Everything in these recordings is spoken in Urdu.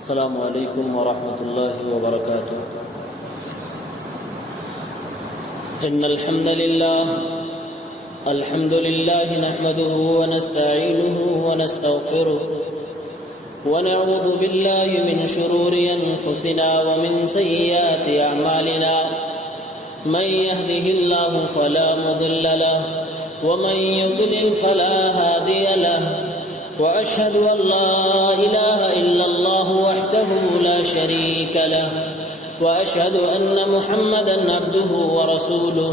السلام علیکم ورحمۃ اللہ وبرکاتہ۔ ان الحمد للہ نحمده ونستعینه ونستغفره ونعوذ باللہ من شرور انفسنا ومن سیئات اعمالنا من يهده الله فلا مضل له ومن يضلل فلا هادي له وأشهد أن لا إله إلا الله وحده لا شريك له وأشهد أن محمدا عبده ورسوله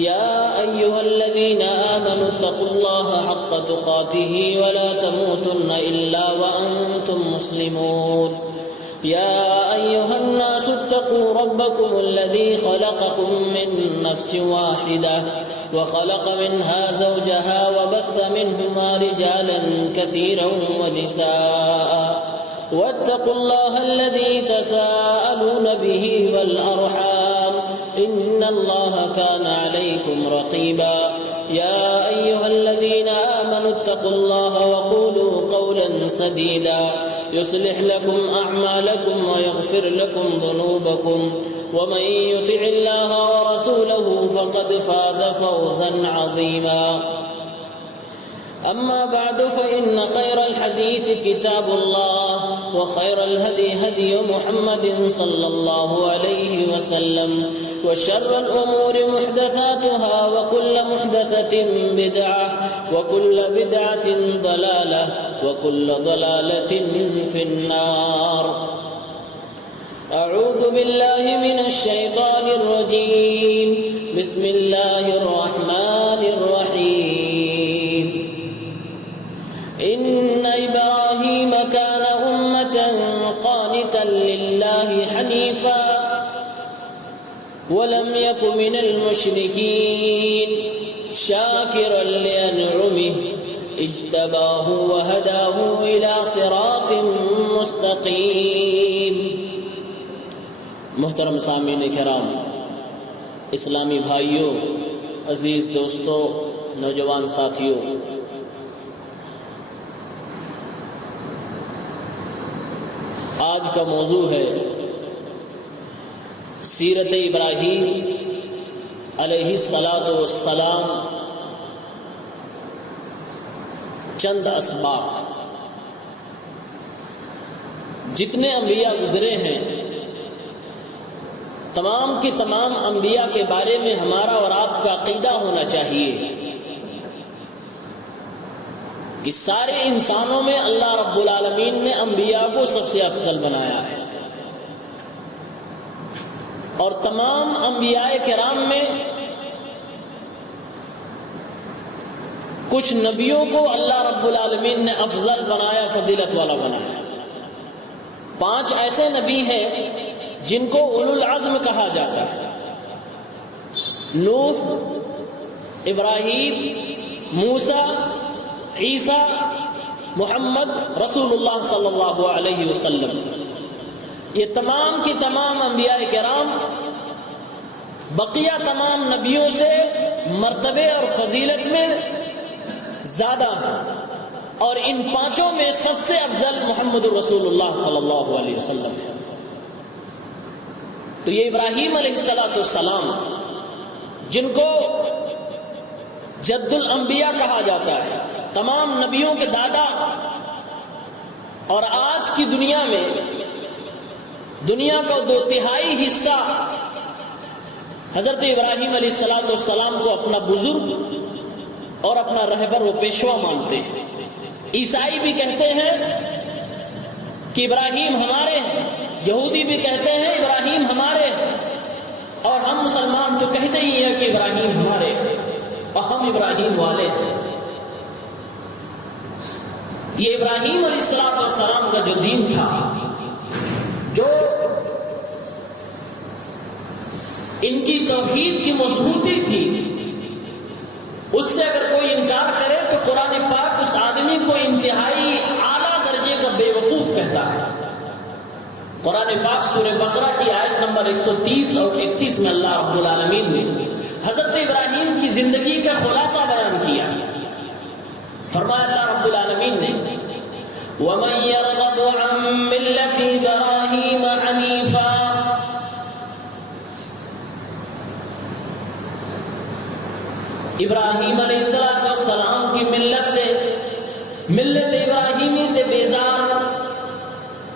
يا أيها الذين آمنوا اتقوا الله حق تقاته ولا تموتن إلا وأنتم مسلمون يا أيها الناس اتقوا ربكم الذي خلقكم من نفس واحدة وخلق منها زوجها وبث منهما رجالا كثيرا ونساء واتقوا الله الذي تساءلون به والأرحام إن الله كان عليكم رقيبا يا أيها الذين آمنوا اتقوا الله وقولوا قولا سديدا يصلح لكم أعمالكم ويغفر لكم ذنوبكم ومن يطع الله ورسوله فقد فاز فوزا عظيما أما بعد فإن خير الحديث كتاب الله وخير الهدي هدي محمد صلى الله عليه وسلم وشر الأمور محدثاتها وكل محدثة بدعة وكل بدعة ضلالة وكل ضلالة في النار أعوذ بالله من الشيطان الرجيم بسم الله الرحمن الرحيم إن إبراهيم كان أمة قانتا لله حنيفا ولم يك من المشركين شاكرا لأنعمه اجتباه وهداه إلى صراط مستقيم۔ محترم سامعین کرام، اسلامی بھائیوں، عزیز دوستوں، نوجوان ساتھیوں، آج کا موضوع ہے سیرت ابراہیم علیہ السلام، چند اسباق۔ جتنے انبیاء گزرے ہیں، تمام کے تمام انبیاء کے بارے میں ہمارا اور آپ کا عقیدہ ہونا چاہیے کہ سارے انسانوں میں اللہ رب العالمین نے انبیاء کو سب سے افضل بنایا ہے، اور تمام انبیاء کرام میں کچھ نبیوں کو اللہ رب العالمین نے افضل بنایا، فضیلت والا بنایا۔ 5 ایسے نبی ہیں جن کو اولو العزم کہا جاتا ہے: نوح، ابراہیم، موسیٰ، عیسیٰ، محمد رسول اللہ صلی اللہ علیہ وسلم۔ یہ تمام کی تمام انبیاء کرام بقیہ تمام نبیوں سے مرتبے اور فضیلت میں زیادہ ہیں، اور ان 5 میں سب سے افضل محمد رسول اللہ صلی اللہ علیہ وسلم ہے۔ تو یہ ابراہیم علیہ السلام، جن کو جد الانبیاء کہا جاتا ہے، تمام نبیوں کے دادا، اور آج کی دنیا میں دنیا کا 2/3 حصہ حضرت ابراہیم علیہ السلام کو اپنا بزرگ اور اپنا رہبر و پیشوا مانتے ہیں۔ عیسائی بھی کہتے ہیں کہ ابراہیم ہمارے ہیں، یہودی بھی کہتے ہیں ابراہیم ہمارے ہیں، اور ہم مسلمان تو کہتے ہی ہیں کہ ابراہیم ہمارے ہیں اور ہم ابراہیم والے ہیں۔ یہ ابراہیم علیہ السلام کا جو دین تھا، جو ان کی توحید کی مضبوطی تھی، اس سے اگر کوئی انکار کرے تو قرآن پاک اس آدمی کو انتہائی اعلیٰ درجے کا بے وقوف کہتا ہے۔ قرآن پاک سورہ بقرہ کی آیت نمبر 130 اور 31 میں اللہ رب العالمین نے حضرت ابراہیم کی زندگی کا خلاصہ بیان کیا۔ فرمایا اللہ رب العالمین نے وَمَن يَرْغَبُ عَن ابراہیم علیہ السلام کی ملت سے، ملت ابراہیمی سے بیزار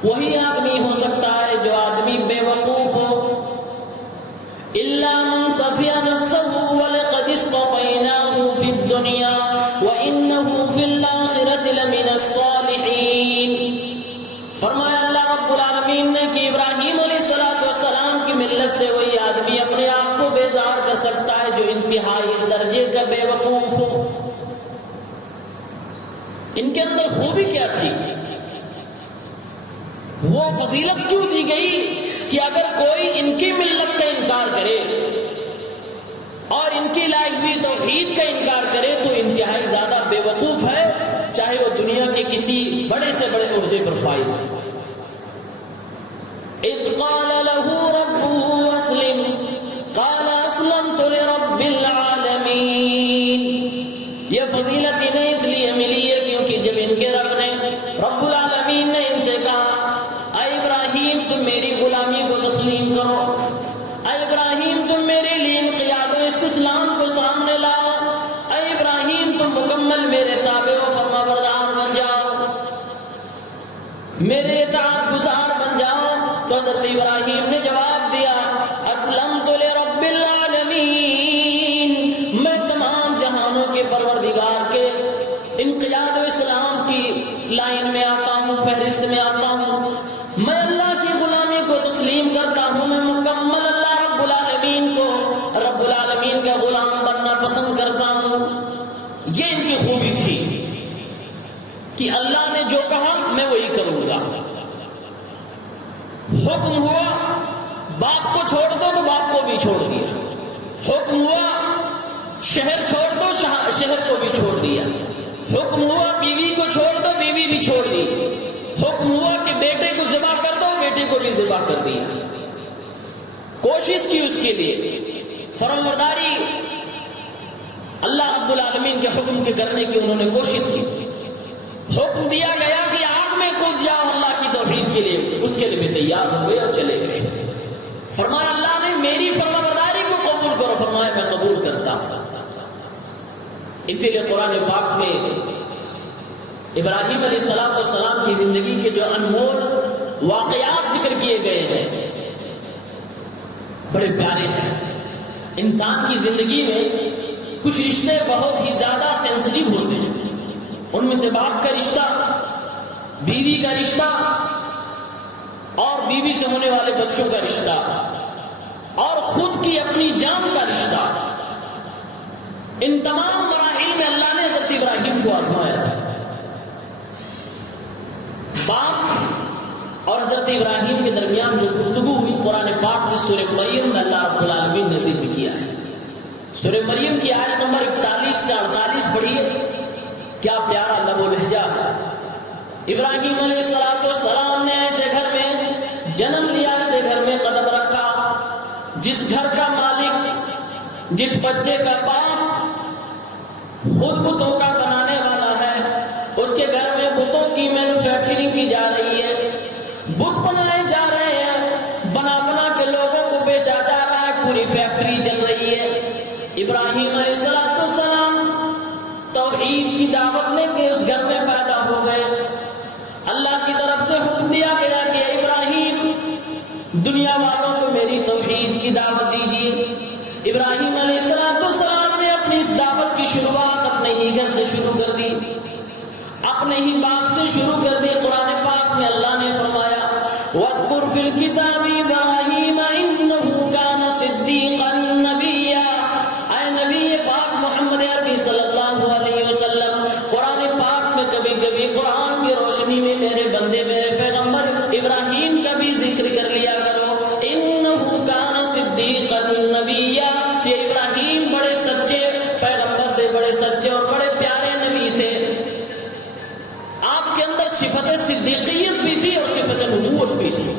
وہی آدمی ہو سکتا ہے جو آدمی بے وقوف ہو. الا من صفی نفسه ولقد اصطفیناه فی الدنیا وانه فی الاخرۃ لمن الصالحین. فرمایا اللہ رب العالمین نے کہ ابراہیم علیہ السلام کی ملت سے وہی آدمی اپنے آپ کو بیزار کر سکتا ہے جو انتہائی درجے کا بے وقوف ہو. ان کے اندر خوبی کیا تھی؟ وہ فضیلت کیوں دی گئی کہ اگر کوئی ان کی ملت کا انکار کرے اور ان کی لائی ہوئی توحید کا انکار کرے تو انتہائی زیادہ بے وقوف ہے، چاہے وہ دنیا کے کسی بڑے سے بڑے عہدے پر فائز ہو. اذ قال له ربه اسلم قال اسلمت لرب العالمین. یہ فضیلت انہیں اس لیے ملی ہے کیونکہ جب ان کے رب نے، رب العالمین نے ان سے کہا اے ابراہیم تم میری غلامی کو تسلیم کرو، اے ابراہیم تم میرے لیے انقیاد و استسلام کو سامنے لاؤ، اے ابراہیم تم مکمل میرے تابع و فرما بردار بن جاؤ، میرے اطاعت گزار بن جاؤ. تو حضرت ابراہیم نے جواب دیا اسلمت لرب العالمین، میں تمام جہانوں کے پروردگار کے انقیاد و اسلام کی لائن میں آتا ہوں، فہرست میں آتا ہوں. میں اللہ کی غلامی کو تسلیم کرتا ہوں، میں مکمل اللہ رب العالمین کو، رب العالمین کا غلام بننا پسند کرتا ہوں. یہ ان کی خوبی تھی کہ اللہ نے جو کہا میں وہی کروں گا. حکم ہوا باپ کو چھوڑ دو تو باپ کو بھی چھوڑ دیا، حکم ہوا شہر چھوڑ دو شہر کو بھی چھوڑ دیا، حکم ہوا بیوی کو چھوڑ دو بیوی بھی چھوڑ دی، حکم ہوا کہ بیٹے کو ذبح کر دو بیٹے کو بھی ذبح کر دیا. کوشش کی اس کے لیے فرمانبرداری اللہ رب العالمین کے حکم کے کرنے کی انہوں نے کوشش کی. حکم دیا گیا کہ آگ میں کود جاؤ اللہ کی توحید کے لیے، اس کے لیے بھی تیار ہو گئے اور چلے گئے. فرمایا اللہ نے میری فرمانبرداری کو قبول کرو، فرمایا میں قبول کرتا ہوں. اسی لیے قرآن پاک میں ابراہیم علیہ السلام کی زندگی کے جو انمول واقعات ذکر کیے گئے ہیں بڑے پیارے ہیں. انسان کی زندگی میں کچھ رشتے بہت ہی زیادہ سینسٹیو ہوتے ہیں، ان میں سے باپ کا رشتہ، بیوی کا رشتہ اور بیوی سے ہونے والے بچوں کا رشتہ اور خود کی اپنی جان کا رشتہ. ان تمام مراحل میں اللہ نے حضرت ابراہیم کو آزمایا تھا. باپ اور حضرت ابراہیم کے درمیان جو گفتگو ہوئی قرآن پاک کی سورہ مریم میں اللہ رب العالمین نے ذکر کیا ہے. سورہ مریم کی آیت نمبر 41 سے 48 پڑھیے. کیا پیارا لب و لہجہ ہے. ابراہیم علیہ السلام نے ایسے گھر میں جنم لیا، ایسے گھر میں قدم رکھا جس گھر کا مالک، جس بچے کا باپ خود بتوں کا بنانے والا ہے. اس کے گھر میں بتوں کی مینوفیکچرنگ کی جا رہی ہے، بت بنائے جا رہے ہیں، بنا بنا کے لوگوں کو بیچا جا رہا ہے، پوری فیکٹری چل رہی ہے. ابراہیم علیہ السلام توحید کی دعوت لے کے اس گھر میں پیدا ہو گئے. اللہ کی طرف سے حکم دیا گیا کہ ابراہیم دنیا والوں کو میری توحید کی دعوت دیجیے. ابراہیم علیہ السلام نے اپنی اس دعوت کی شروعات اپنے ہی گھر سے شروع کر دی، اپنے ہی باپ سے شروع کر دی. قرآن پاک میں اللہ نے فرمایا وَاذْكُرْ فِي الْكِتَابِ إِبْرَاهِيمَ إِنَّهُ كَانَ صِدِّيقًا نَبِيًّا. اے نبی پاک محمد عربی صلی اللہ علیہ وسلم، قرآن پاک میں کبھی کبھی قرآن کی روشنی میں میرے بندے میرے پیغمبر ابراہیم کا بھی ذکر کر لیا کرو. إِنَّهُ كَانَ صِدِّيقًا نَبِيًّا. یہ ابراہیم بڑے سچے پیغمبر تھے، بڑے سچے اور بڑے پیارے نبی تھے. آپ کے اندر صفت صدیقیت بھی تھی اور صفت نبوت بھی تھی.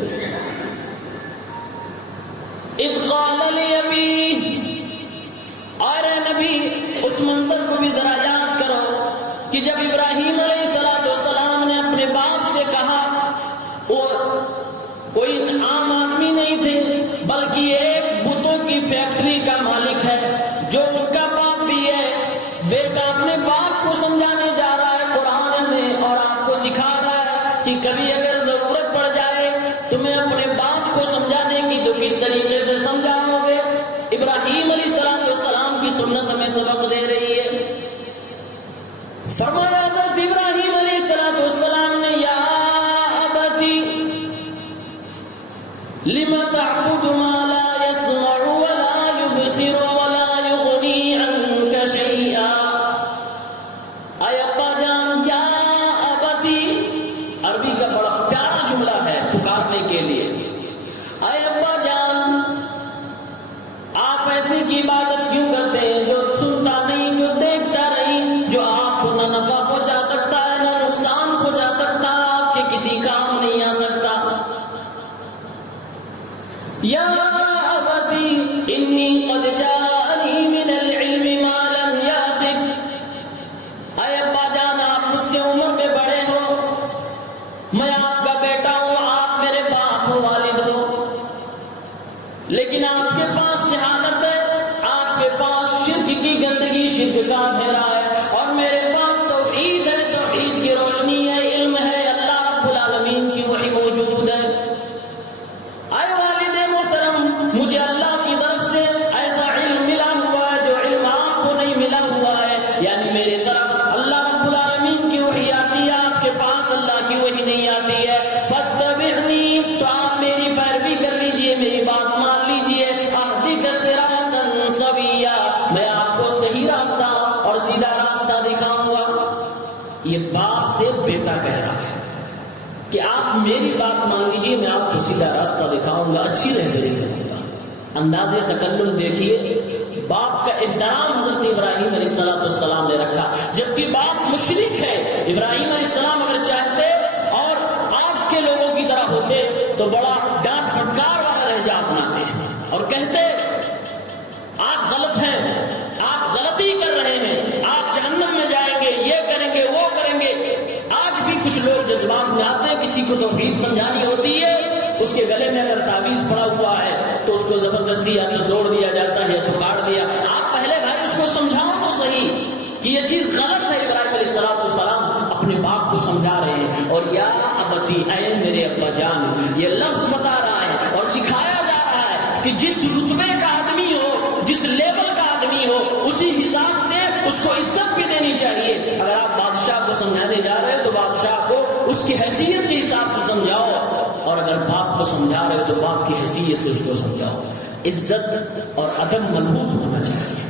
کبھی اگر ضرورت پڑ جائے تمہیں اپنے باپ کو سمجھانے کی تو کس طریقے سے سمجھاؤ گے؟ ابراہیم علیہ السلام کی سنت ہمیں سبق دے رہی ہے. فرمایا حضرت ابراہیم علیہ السلام نے یا ابتی لم تعبد ما لا يسمع ولا يبصر ولا يغني عنك شيئا. اے ابا جان، یا ابتی عربی کا بڑا پیارا جملہ ہے پکارنے کے لیے. اے ابا جان، آپ ایسے کی عبادت کیوں کرتے ہیں جو سنتا نہیں، جو دیکھتا نہیں، جو آپ کو نہ نفع پہنچا سکتا ہے نہ نقصان پہنچا سکتا، آپ کے کسی کام نہیں آ سکتا. یا ابتی انی قد جاءنی من العلم ما لم یاتک. اے ابا جان، آپ مجھ سے عمر میں بڑے ہو، میں آپ کا بیٹا ہوں، آپ میرے باپ و والد ہو، لیکن آپ کے پاس شہادت ہے، آپ کے پاس شرک کی گندگی، شرک کا اندھیرا ہے، اور میرے پاس توحید ہے، توحید کی روشنی ہے، علم ہے، اللہ رب العالمین کی وحی موجود ہے. اے والد محترم، مجھے اللہ کی طرف سے ایسا علم ملا ہوا ہے جو علم آپ کو نہیں ملا ہوا ہے، یعنی میرے طرف اللہ رب العالمین کی وحی آتی ہے، آپ کے پاس اللہ کی وحی نہیں آتی ہے. فاتبعنی، تو آپ میری پیروی کر لیجئے، میری بات مان لیجئے. اہدک صراطا سویا، میں آپ کو صحیح راستہ اور سیدھا راستہ دکھاؤں گا. یہ باپ سے بیٹا کہہ رہا ہے کہ آپ میری بات مان لیجئے، میں آپ کو سیدھا راستہ دکھاؤں گا، اچھی رہبری کروں گا. انداز تکلم دیکھیے، باپ کا احترام حضرت ابراہیم علیہ السلام نے رکھا، جبکہ باپ مشرک ہے. ابراہیم علیہ السلام اگر چاہتے اور آج کے لوگوں کی طرح ہوتے تو بڑا ڈانٹ پھٹکار والا لہجہ اپناتے اور کہتے آپ غلط ہیں، آپ غلطی کر رہے ہیں، آپ جہنم میں جائیں گے، یہ کریں گے، وہ کریں گے. آج بھی کچھ لوگ جذبات میں آتے ہیں، کسی کو توحید سمجھانی ہوتی ہے، اس کے گلے میں اگر تعویذ پڑا ہوا ہے تو اس کو زبردستی یا تو دوڑ دیا جاتا ہے یا تو کاٹ دیا. آپ پہلے بھائی اس کو سمجھاؤ تو صحیح کہ یہ چیز غلط ہے. ابراہیم علیہ السلام اپنے باپ کو سمجھا رہے ہیں، اور یا ابتی، اے میرے ابا جان، یہ لفظ بتا رہا ہے اور سکھایا جا رہا ہے کہ جس رتبے کا آدمی ہو، جس لیول کا آدمی ہو، اسی حساب سے اس کو عزت بھی دینی چاہیے. اگر آپ بادشاہ کو سمجھانے جا رہے ہیں تو بادشاہ کو اس کی حیثیت کے حساب سے سمجھاؤ، اور اگر باپ کو سمجھا رہے ہو تو باپ کی حیثیت سے اس کو سمجھاؤ. عزت اور ادب ملحوظ ہونا چاہیے.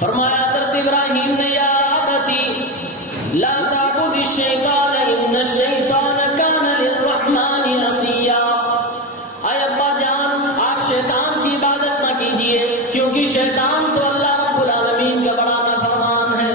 فرمایا حضرت ابراہیم نے یا ابتی لا تعبد الشیطان ان الشیطان کان للرحمن عصیا. اے ابا جان، آپ شیطان کی عبادت نہ کیجیے، کیونکہ شیطان تو اللہ رب العالمین کا بڑا نافرمان ہے.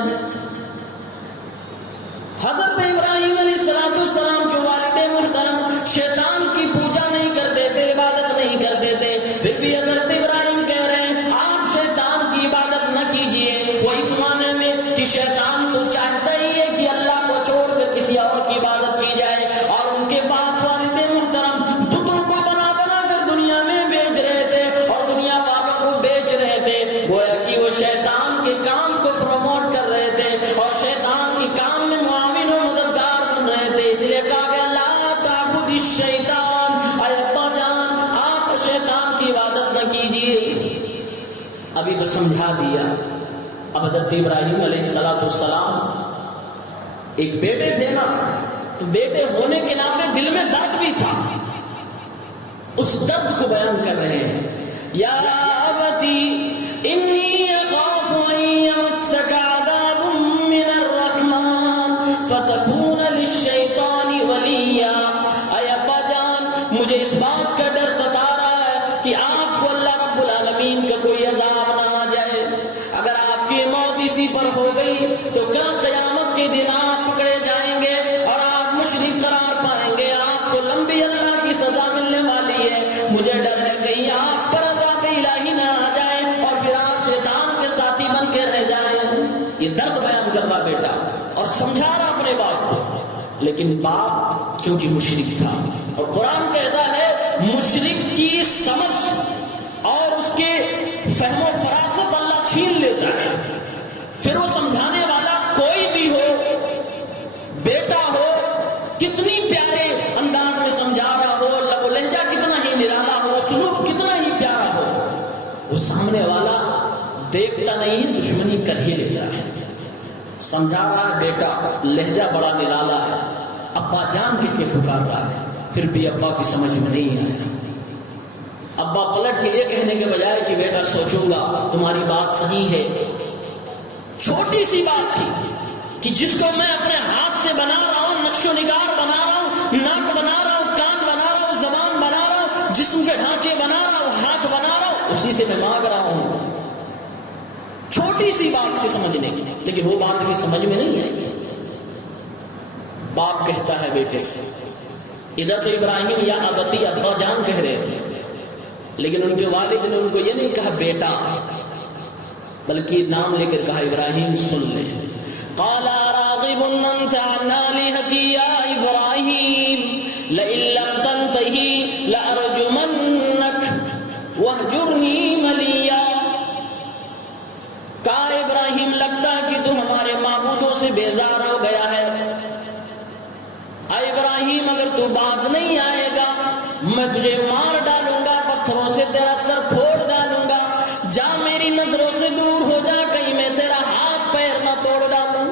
حضرت ابراہیم علیہ السلام کے والد محترم شیطان کی پوجا نہیں کرتے تھے، عبادت نہیں کرتے تھے، پھر بھی حضرت ابراہیم کہہ رہے ہیں آپ شیطان کی عبادت نہ کیجیے. وہ اس معنی میں کہ شیطان تو چاہتا ہی ہے کہ اللہ کو چھوڑ کر کسی اور کی عبادت کی جائے، اور ان کے باپ والد محترم بتوں کو بنا بنا کر دنیا میں بیچ رہے تھے اور دنیا والوں کو بیچ رہے تھے. گویا کہ وہ شیطان کے کام کو پروموٹ کر رہے تھے اور شیطان کے کام میں معاون و مددگار بن رہے تھے. اس لیے کہا گیا لا تعبد الشیطان. اے ابا جان، آپ شیطان کی عبادت نہ کیجیے. ابھی تو سمجھا دیا. اب حضرت ابراہیم علیہ السلام ایک بیٹے تھے نا، تو بیٹے ہونے کے ناطے دل میں درد بھی تھا. اس درد کو بیان کر رہے ہیں. یا ابتی انی اخاف ان یمسک عذاب من الرحمن فتکون للشیطان ولیا. اے ابا جان، مجھے اس بات کا ڈر ستا رہا ہے کہ آپ کو اللہ رب العالمین کا کوئی عذاب نہ آ جائے. اگر آپ کی موت اسی پر ہو گئی تو کل قیامت کے دن آپ پکڑے جائیں گے اور آپ مشرک قرار پائیں گے، آپ کو لمبی اللہ کی سزا ملنے والی ہے. مجھے ڈر ہے کہیں آپ پر عذاب الہی نہ آ جائے اور پھر آپ شیطان کے ساتھی بن کے رہ جائیں. یہ درد بیان کر رہا بیٹا اور سمجھا رہا اپنے باپ کو. لیکن باپ چونکہ مشرک تھا، اور قرآن کہتا ہے مشرک کی سمجھ اور اس کے فہم و فراست اللہ چھین لیتا ہے. پھر وہ سمجھانے والا کوئی بھی ہو، بیٹا ہو، کتنی پیارے انداز میں سمجھا رہا ہو، لب و لہجہ کتنا ہی نرالا ہو، سلوک کتنا ہی پیارا ہو، وہ سامنے والا دیکھتا نہیں، دشمنی کر ہی لیتا ہے۔ سمجھا رہا ہے بیٹا، لہجہ بڑا نرالا ہے، ابا جان کے پکار رہا ہے، پھر بھی ابا کی سمجھ میں نہیں آیا۔ ابا پلٹ کے یہ کہنے کے بجائے کہ بیٹا سوچوں گا، تمہاری بات صحیح ہے، چھوٹی سی بات تھی کہ جس کو میں اپنے ہاتھ سے بنا رہا ہوں، نقش و نگار بنا رہا ہوں، ناک بنا رہا ہوں، کان بنا رہا ہوں، زبان بنا رہا ہوں، جسم کے ڈھانچے بنا رہا ہوں، ہاتھ بنا رہا ہوں، اسی سے میں مانگ رہا ہوں۔ چھوٹی سی بات سے سمجھنے کی، لیکن وہ بات بھی سمجھ میں نہیں آئی۔ باپ کہتا ہے بیٹے سے، ادھر تو ابراہیم یا ابتی، ابا جان کہہ رہے تھے، لیکن ان کے والد نے ان کو یہ نہیں کہا بیٹا، بلکہ نام لے کر کہا ابراہیم سن لے۔ قال راغب انت عن آلهتي يا ابراہیم لئن لم تنتهي لارجمنك واهجرني مليا۔ کہا ابراہیم لگتا ہے کہ تو ہمارے معبودوں سے بیزار ہو گیا ہے، اے ابراہیم اگر تو باز نہیں آئے گا میں تجھے مار ڈالوں گا، پتھروں سے تیرا سر پھوڑ ڈالوں گا، جا میری نظروں سے دور ہو جا، کہیں میں تیرا ہاتھ پیر نہ توڑ ڈالوں،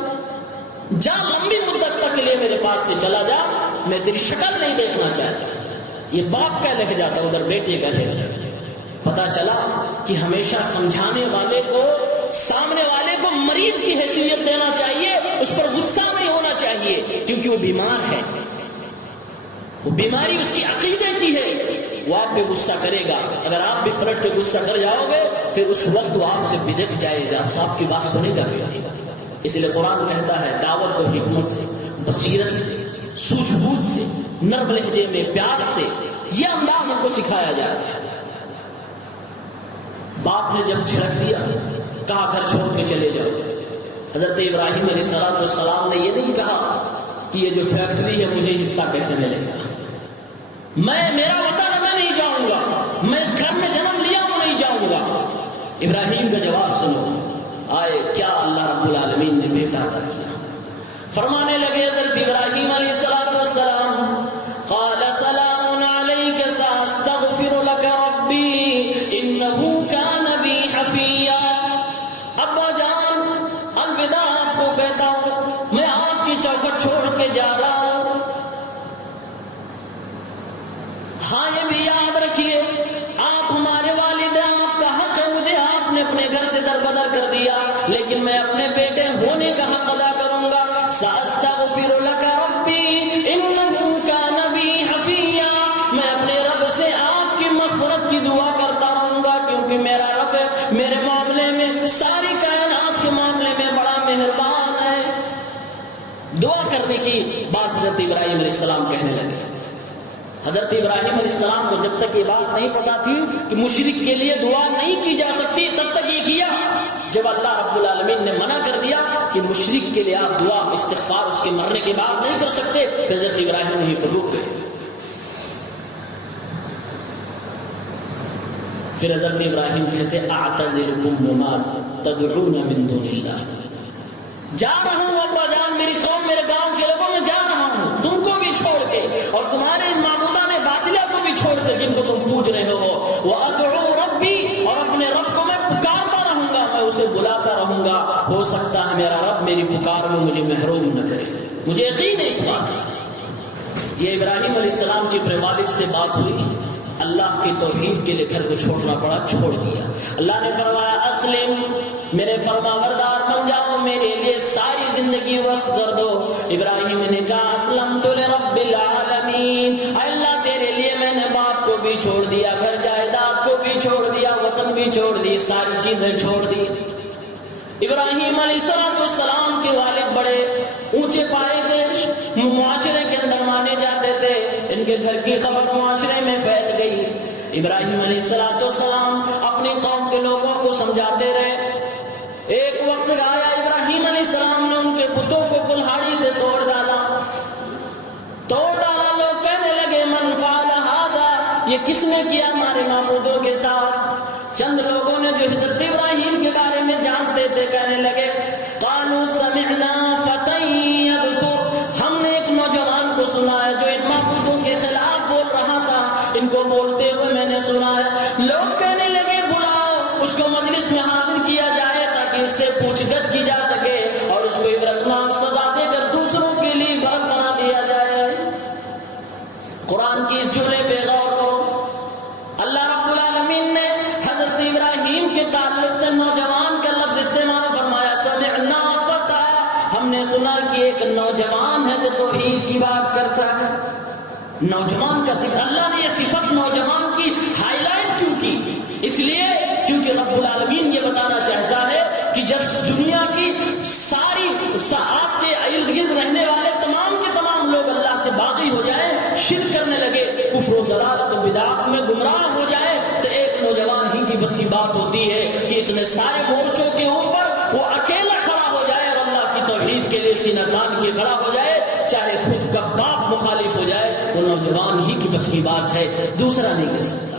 جا لمبی مدت تک کے لیے میرے پاس سے چلا جا، میں تیری شکل نہیں دیکھنا چاہتا۔ یہ باپ کا لہجہ تھا، ادھر بیٹے کا لہجہ تھا۔ پتا چلا کہ ہمیشہ سمجھانے والے کو، سامنے والے کو مریض کی حیثیت دینا چاہیے، اس پر غصہ نہیں ہونا چاہیے، کیونکہ وہ بیمار ہے، وہ بیماری اس کی عقیدے کی ہے، وہ آپ پہ غصہ کرے گا۔ اگر آپ بھی پلٹ کے غصہ کر جاؤ گے، پھر اس وقت وہ آپ سے بدک جائے گا، آپ کی بات سنے گا بھی۔ اس لیے قرآن کہتا ہے دعوت و حکمت سے، بصیرت سے، سوجھ بوجھ سے، نرم لہجے میں، پیار سے، یہ انداز ہم کو سکھایا جائے۔ باپ نے جب جھڑک دیا، کہا گھر چھوڑ کے چلے جاؤ۔ حضرت ابراہیم علیہ السلام نے یہ نہیں کہا کہ یہ جو فیکٹری ہے مجھے حصہ کیسے ملے گا، میرا وطن ہے، میں نہیں جاؤں گا، میں اس گھر میں جنم لیا ہوں نہیں جاؤں گا۔ ابراہیم کا جواب سنو، آئے کیا اللہ رب العالمین نے بیٹا عطا کیا۔ فرمانے لگے حضرت ابراہیم علیہ السلام، قال سلام علیک ساستغفر لک ربی انہ کان بی حفیا۔ ابا جان الوداع آپ کو کہتا ہوں، میں آپ کی چوکھٹ چھوڑ کے جا رہا ہوں۔ ہاں یہ بھی یاد رکھیے، آپ ہمارے والد ہیں، آپ کا حق ہے، مجھے آپ نے اپنے گھر سے دربدر کر دیا، لیکن میں اپنے بیٹے ہونے کا حق ادا کروں گا۔ ساستغفر لک ربی انہ کان بی حفیا، میں اپنے رب سے آپ کی مغفرت کی دعا کرتا رہوں گا، کیونکہ میرا رب میرے معاملے میں، ساری کائنات کے معاملے میں بڑا مہربان ہے۔ دعا کرنے کی بات حضرت ابراہیم علیہ السلام کہنے لگے۔ حضرت ابراہیم علیہ السلام کو جب تک یہ بات نہیں پتا تھی کہ مشرک کے لیے دعا نہیں کی جا سکتی، تب تک یہ کیا۔ جب اللہ رب العالمین نے منع کر دیا کہ مشرک کے لیے آپ دعا استغفار اس کے مرنے کے بعد نہیں کر سکتے، حضرت ابراہیم وہیں پر رک گئے۔ پھر حضرت ابراہیم کہتے اعتزلکم وما تدعون من دون اللہ، جا رہا ہوں ابا جان، میری قوم، میرے گاؤں کے لوگوں میں جا رہا ہوں، تم کو بھی چھوڑ کے اور تمہارے معبودان باطلہ کو بھی چھوڑ کے جن کو تم پوج رہے ہو، وادعو ربی، اور اپنے رب کو میں پکارتا رہوں گا، میں اسے بلاتا رہوں گا، ہو سکتا ہے میرا رب میری پکار میں مجھے محروم نہ کرے، مجھے یقین ہے اس بات کی۔ یہ ابراہیم علیہ السلام کی اپنے والد سے بات ہوئی، اللہ کی توحید کے لیے گھر کو چھوڑنا پڑا، چھوڑ دیا۔ اللہ نے فرمایا اسلم، میرے فرما بردار بن جاؤ، میرے لیے ساری زندگی وقف کر دو۔ ابراہیم نے کہا اسلمت لرب العالمین، اللہ تیرے لیے میں نے باپ کو بھی چھوڑ دیا، گھر جائیداد کو بھی چھوڑ دیا، وطن بھی چھوڑ دی، ساری چیزیں چھوڑ دی۔ ابراہیم علیہ السلام کے والد بڑے اونچے پائے کے معاشرے کے اندر مانے جاتے تھے، ان کے گھر کی خبر معاشرے میں پھیل گئی۔ ابراہیم علیہ السلام اپنی قوم کے لوگوں کو سمجھاتے رہے۔ ایک وقت آیا ابراہیم علیہ السلام نے ان کے بتوں کو کلہاڑی سے توڑ ڈالا۔ لوگ کہنے لگے من فعل ھذا، یہ کس نے کیا ہمارے معبودوں کے ساتھ؟ چند لوگوں نے جو حضرت ابراہیم کے بارے میں جانتے تھے کہنے لگے قالوا سمعنا فتى يذكر، ہم نے ایک نوجوان کو سنا سنا ہے، جو ان معبودوں کے خلاف بول رہا تھا ان کو بولتے ہوئے میں نے سنا ہے۔ لوگ کہنے لگے بلاؤ اس کو مجلس میں حاضر کیا جائے تاکہ اس سے پوچھ گچھ کی جا سکے اور اس کو عبرتناک سزا دے کر دوسروں کے لیے برت بنا دیا جائے۔ قرآن کی اس جملے پہ غور کرو، اللہ رب العالمین نے حضرت ابراہیم کے تعلق سے نوجوان کا لفظ استعمال فرمایا، سمعنا فتى، ہم نے سنا کہ ایک نوجوان ہے جو توحید کی بات کرتا ہے۔ نوجوان کا ذکر، اللہ نے یہ صفت نوجوان کی ہائی لائٹ کیوں کی؟ اس لیے کیونکہ رب العالمین یہ بتانا چاہتا ہے کہ جب دنیا کی ساری آپ کے ارد گرد رہنے والے تمام کے تمام لوگ اللہ سے باغی ہو جائیں، شرک کرنے لگے، کفر و ضلالت و بدعات میں گمراہ ہو جائے، تو ایک نوجوان ہی کی بس کی بات ہوتی ہے کہ اتنے سارے مورچوں کے اوپر وہ اکیلا کھڑا ہو جائے اور اللہ کی توحید کے لیے سینہ تان کے کھڑا ہو جائے، چاہے خود کا باپ مخالف ہو جائے، وہ نوجوان ہی کی بس کی بات ہے، دوسرا نہیں کر سکتا۔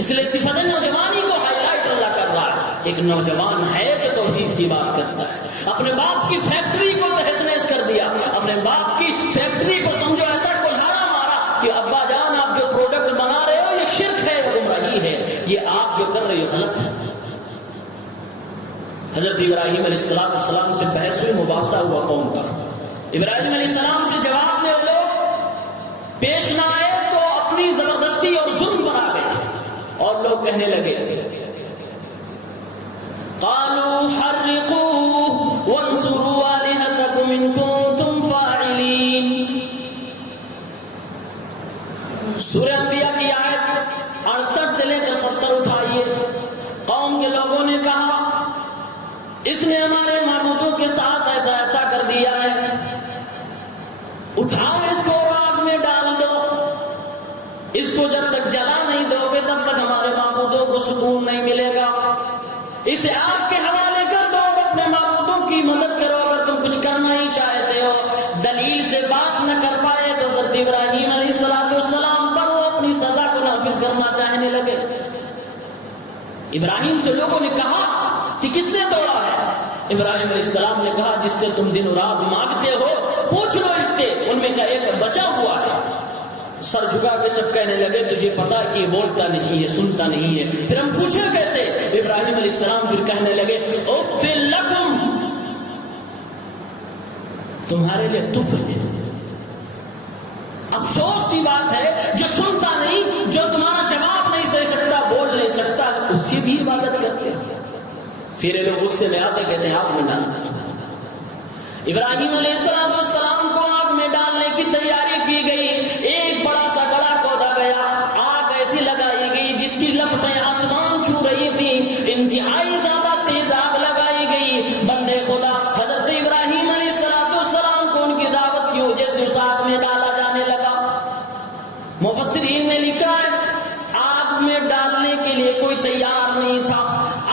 اس لیے صفت نوجوانی کو ہائی لائٹ اللہ کر رہا ہے، ایک نوجوان ہے جو توحید کی بات کرتا ہے۔ اپنے باپ کی فیکٹری کو تہس نہس کر دیا، اپنے باپ کی فیکٹری کو سمجھو ایسا کلہاڑا مارا کہ ابا جان آپ جو پروڈکٹ بنا رہے ہو یہ شرک ہے، گمراہی ہے، یہ آپ جو کر رہے ہو غلط ہے۔ حضرت ابراہیم علیہ السلام سے بحث ہوئی، مباحثہ ہوا قوم کا۔ ابراہیم علیہ السلام سے جواب میں وہ لوگ پیش نہ آئے تو اپنی زبردستی اور ظلم پر آ گئے اور لوگ کہنے لگے قالوا حرقوه وانصروا آلهتكم ان كنتم فاعلين۔ سورہ انبیاء کی آیت 68 سے لے کر 70 اٹھائیے۔ قوم کے لوگوں نے کہا اس نے ہمارے معبودوں کے ساتھ ایسا ایسا کر دیا ہے، اٹھاؤ اس کو آگ میں ڈال دو، اس کو جب تک جلا نہیں دو گے تب تک ہمارے معبودوں کو سکون نہیں ملے گا، اسے آگ کے حوالے کر دو اور اپنے معبودوں کی مدد کرو اگر تم کچھ کرنا ہی چاہتے ہو۔ دلیل سے بات نہ کر پائے تو حضرت ابراہیم علیہ السلام پر وہ اپنی سزا کو نافذ کرنا چاہنے لگے۔ ابراہیم سے لوگوں نے کہا کہ کس نے توڑا ہے؟ ابراہیم علیہ السلام نے کہا جس سے تم دن رات مانگتے ہو پوچھ لو اس سے، ان میں کا ایک بچا ہوا ہے۔ سر جھکا کے سب کہنے لگے تجھے پتا کہ یہ بولتا نہیں ہے، سنتا نہیں ہے، پھر ہم پوچھیں کیسے؟ ابراہیم علیہ السلام پھر کہنے لگے اف لکم، تمہارے لیے تف ہے، افسوس کی بات ہے جو سنتا نہیں، جو تمہارا جواب نہیں دے سکتا، بول نہیں سکتا، اس کی بھی عبادت کرتے ہیں۔ پھر لوگ غصے میں آتے کہتے ہیں آگ میں ڈالنا۔ ابراہیم علیہ السلام کو آگ میں ڈالنے کی تیاری کی گئی، ایک بڑا سا گڑا کھودا گیا، آگ ایسی لگائی گئی جس کی لپٹیں آسمان چھو رہی تھیں، انتہائی زیادہ تیز آگ لگائی گئی۔ بندے خدا حضرت ابراہیم علیہ السلام کو ان کی دعوت کی وجہ سے اس آگ میں ڈالا جانے لگا۔ مفسرین نے لکھا ہے آگ میں ڈالنے کے لیے کوئی تیار نہیں تھا،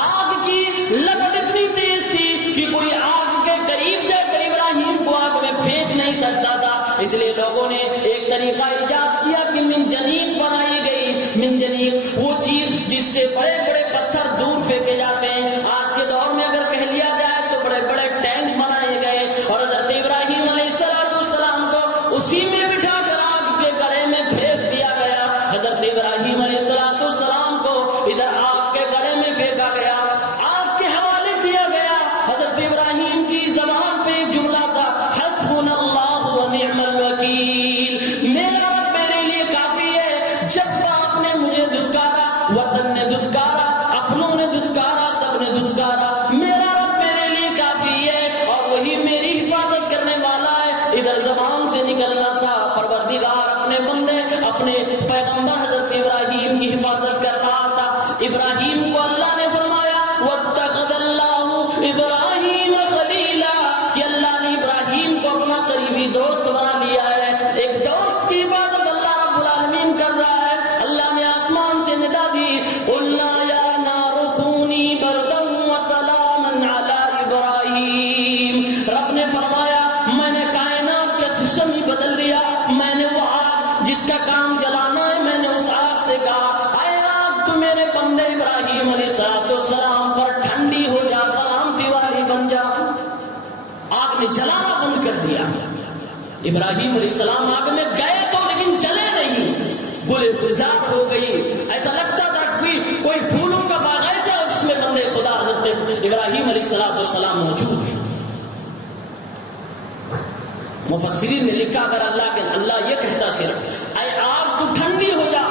آگ کی لپٹ اتنی تیز تھی کہ کوئی آگ کے قریب جا کر ابراہیم کو آگ میں پھینک نہیں سکتا تھا، اس لیے لوگوں نے ایک طریقہ ایجاد کیا کہ منجنیق بنائی گئی۔ منجنیق وہ چیز جس سے بڑے بڑے پتھر دور پھینکے جاتے ہیں، آج کے دور میں اگر کہہ لیا جائے تو بڑے بڑے ٹینک بنائے گئے، اور حضرت ابراہیم علیہ السلام کو اسی میں بٹھا کر آگ کے گڑھے میں پھینک دیا گیا۔ حضرت ابراہیم علیہ السلام کو ادھر آگ کے گڑھے میں پھینکا گیا، آگ کے حوالے کیا گیا۔ حضرت ابراہیم کی زبان پہ ایک جملہ تھا حسبنا اللہ ونعم الوکیل، میرا رب میرے لیے کافی ہے۔ جب باپ نے مجھے دھتکارا، وطن نے دھتکارا، اپنوں نے دھتکارا، سب نے دھتکارا، میرا رب میرے لیے کافی ہے اور وہی میری حفاظت کرنے والا ہے۔ ادھر زبان سے نکلنا تھا پروردگار اپنے بندے اپنے پیغمبر حضرت ابراہیم کی حفاظت کر رہا تھا۔ ابراہیم کو اللہ نے فرمایا واتخذ اللہ ابراہیم خلیلا، کہ اللہ نے ابراہیم کو اپنا قریبی دوست بنا لیا ہے۔ ایک دوست کی حفاظت اللہ رب العالمین کر رہا ہے۔ اللہ نے آسمان سے ندا دی قلنا یا نار کونی بردا وسلاما علی ابراہیم، رب نے فرمایا میں نے کائنات کا سسٹم ہی بدل دیا، میں نے وہ آگ جس کا کام جلانا ہے میں نے اس آگ سے کہا اے آگ تو میرے بندے ابراہیم علیہ السلام پر ٹھنڈی ہو جا، سلامتی والی بن جا۔ آگ نے جلانا بند کر دیا، ابراہیم علیہ السلام آگ میں گئے تو لیکن جلے نہیں، گل گلزار ہو گئی، ایسا لگتا تھا کوئی پھولوں کا باغیچہ اس میں بندے خدا حضرت ابراہیم علیہ السلام موجود ہے۔ مفسرین نے لکھا اگر اللہ یہ کہتا صرف اے آگ تو ٹھنڈی ہو جا،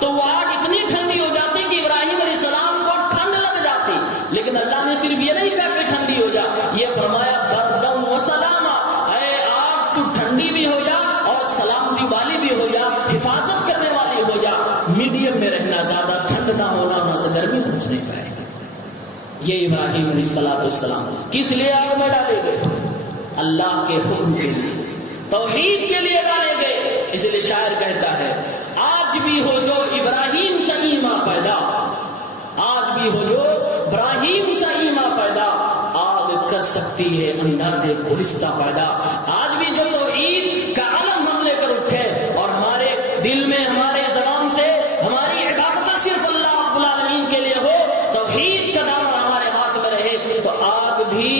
تو وہ آگ اتنی ٹھنڈی ہو جاتی کہ ابراہیم علیہ السلام کو ٹھنڈ لگ جاتی، لیکن اللہ نے صرف یہ نہیں کہا کہ ٹھنڈی ہو جا، یہ فرمایا بردم و سلاما، اے آگ تو ٹھنڈی بھی ہو جا اور سلامتی والی بھی ہو جا، حفاظت کرنے والی ہو جا، میڈیم میں رہنا، زیادہ ٹھنڈ نہ ہونا، نہ سے گرمی پہنچ نہیں پائے۔ یہ ابراہیم علیہ السلام کس لیے آگ میں ڈالے گئے؟ اللہ کے حکم کے لیے، توحید کے لیے ڈالے گئے۔ اس لیے شاعر کہتا ہے آج بھی ہو جو ابراہیم سے ایمان پیدا، آج بھی ہو جو ابراہیم سے ایمان پیدا، آگ کر سکتی ہے اندازے گلستہ پیدا۔ آج بھی جو توحید کا علم ہم لے کر اٹھے اور ہمارے دل میں، ہمارے زبان سے ہماری عبادت صرف اللہ رب العالمین کے لیے ہو، توحید کا دامن ہمارے ہاتھ میں رہے، تو آگ بھی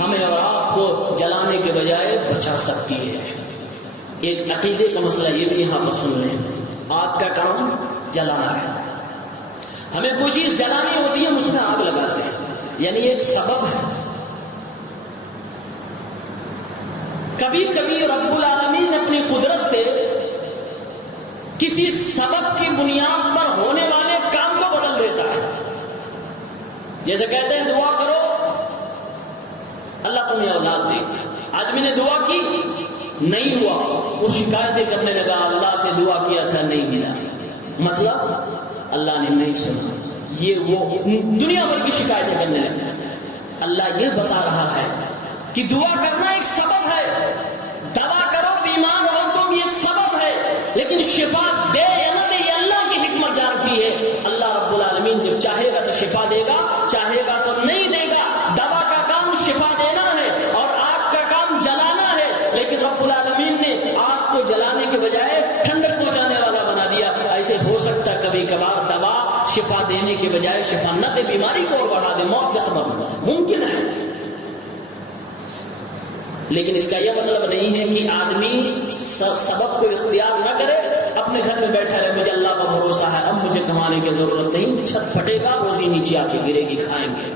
ہمیں اور آپ کو جلانے کے بجائے بچا سکتی ہے۔ ایک عقیدے کا مسئلہ یہ بھی یہاں پر سن لیں، آگ کا کام جلانا ہے، ہمیں کوئی چیز جلانی ہوتی ہے ہم اس میں آگ لگاتے ہیں، یعنی ایک سبب ہے۔ کبھی کبھی رب العالمین اپنی قدرت سے کسی سبب کی بنیاد پر ہونے والے کام کو بدل دیتا ہے۔ جیسے کہتے ہیں دعا کرو اللہ تمہیں اولاد دے، آدمی نے دعا کی نہیں ہوا، وہ شکایتیں کرنے لگا اللہ سے دعا کیا تھا نہیں ملا، مطلب اللہ نے نہیں سنا، یہ وہ دنیا بھر کی شکایتیں کرنے لگا۔ اللہ یہ بتا رہا ہے کہ دعا کرنا ایک سبب ہے، دوا کرو بیمار ہو تم یہ ایک سبب ہے، لیکن شفا دے یا نہ دے یہ اللہ کی حکمت جانتی ہے۔ اللہ رب العالمین جب چاہے گا تو شفا دے گا، چاہے گا تو نہیں دے گا۔ دوا کا کام شفا دینا ہے اور آگ کا کام جلانا ہے، لیکن رب العالمین نے آگ کو جلانے کے بجائے ٹھنڈک پہنچانے والا بنا دیا۔ ایسے ہو سکتا ہے کبھی کبھار دوا شفا دینے کے بجائے شفا نہ دے، بیماری کو اور بڑھا دے، موت کا سبب ممکن ہے، لیکن اس کا یہ مطلب نہیں ہے کہ آدمی سبب کو اختیار نہ کرے، اپنے گھر میں بیٹھا رہے مجھے اللہ پر بھروسہ ہے، اب مجھے کمانے کی ضرورت نہیں، چھت پھٹے گا روزی نیچے آ کے گرے گی، کھائیں گے۔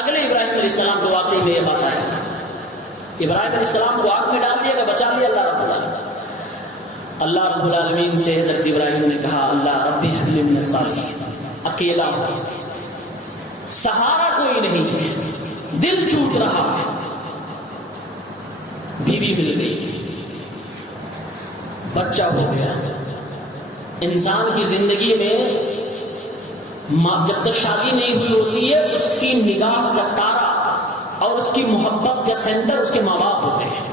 اگلے ابراہیم علیہ السلام کو واقعی میں یہ بات ہے، ابراہیم علیہ السلام کو آگ میں ڈال دیا کہ بچا لیا اللہ رب العالمین۔ اللہ رب العالمین سے حضرت ابراہیم نے کہا اللہ رب ہب لی من الصالحین، اکیلا ہوں، سہارا کوئی نہیں ہے، دل ٹوٹ رہا ہے، بیوی مل گئی، بچہ ہو گیا۔ انسان کی زندگی میں جب تک شادی نہیں ہوئی ہوتی ہے اس کی نگاہ کا تارا اور اس کی محبت کا سینٹر اس کے ماں باپ ہوتے ہیں،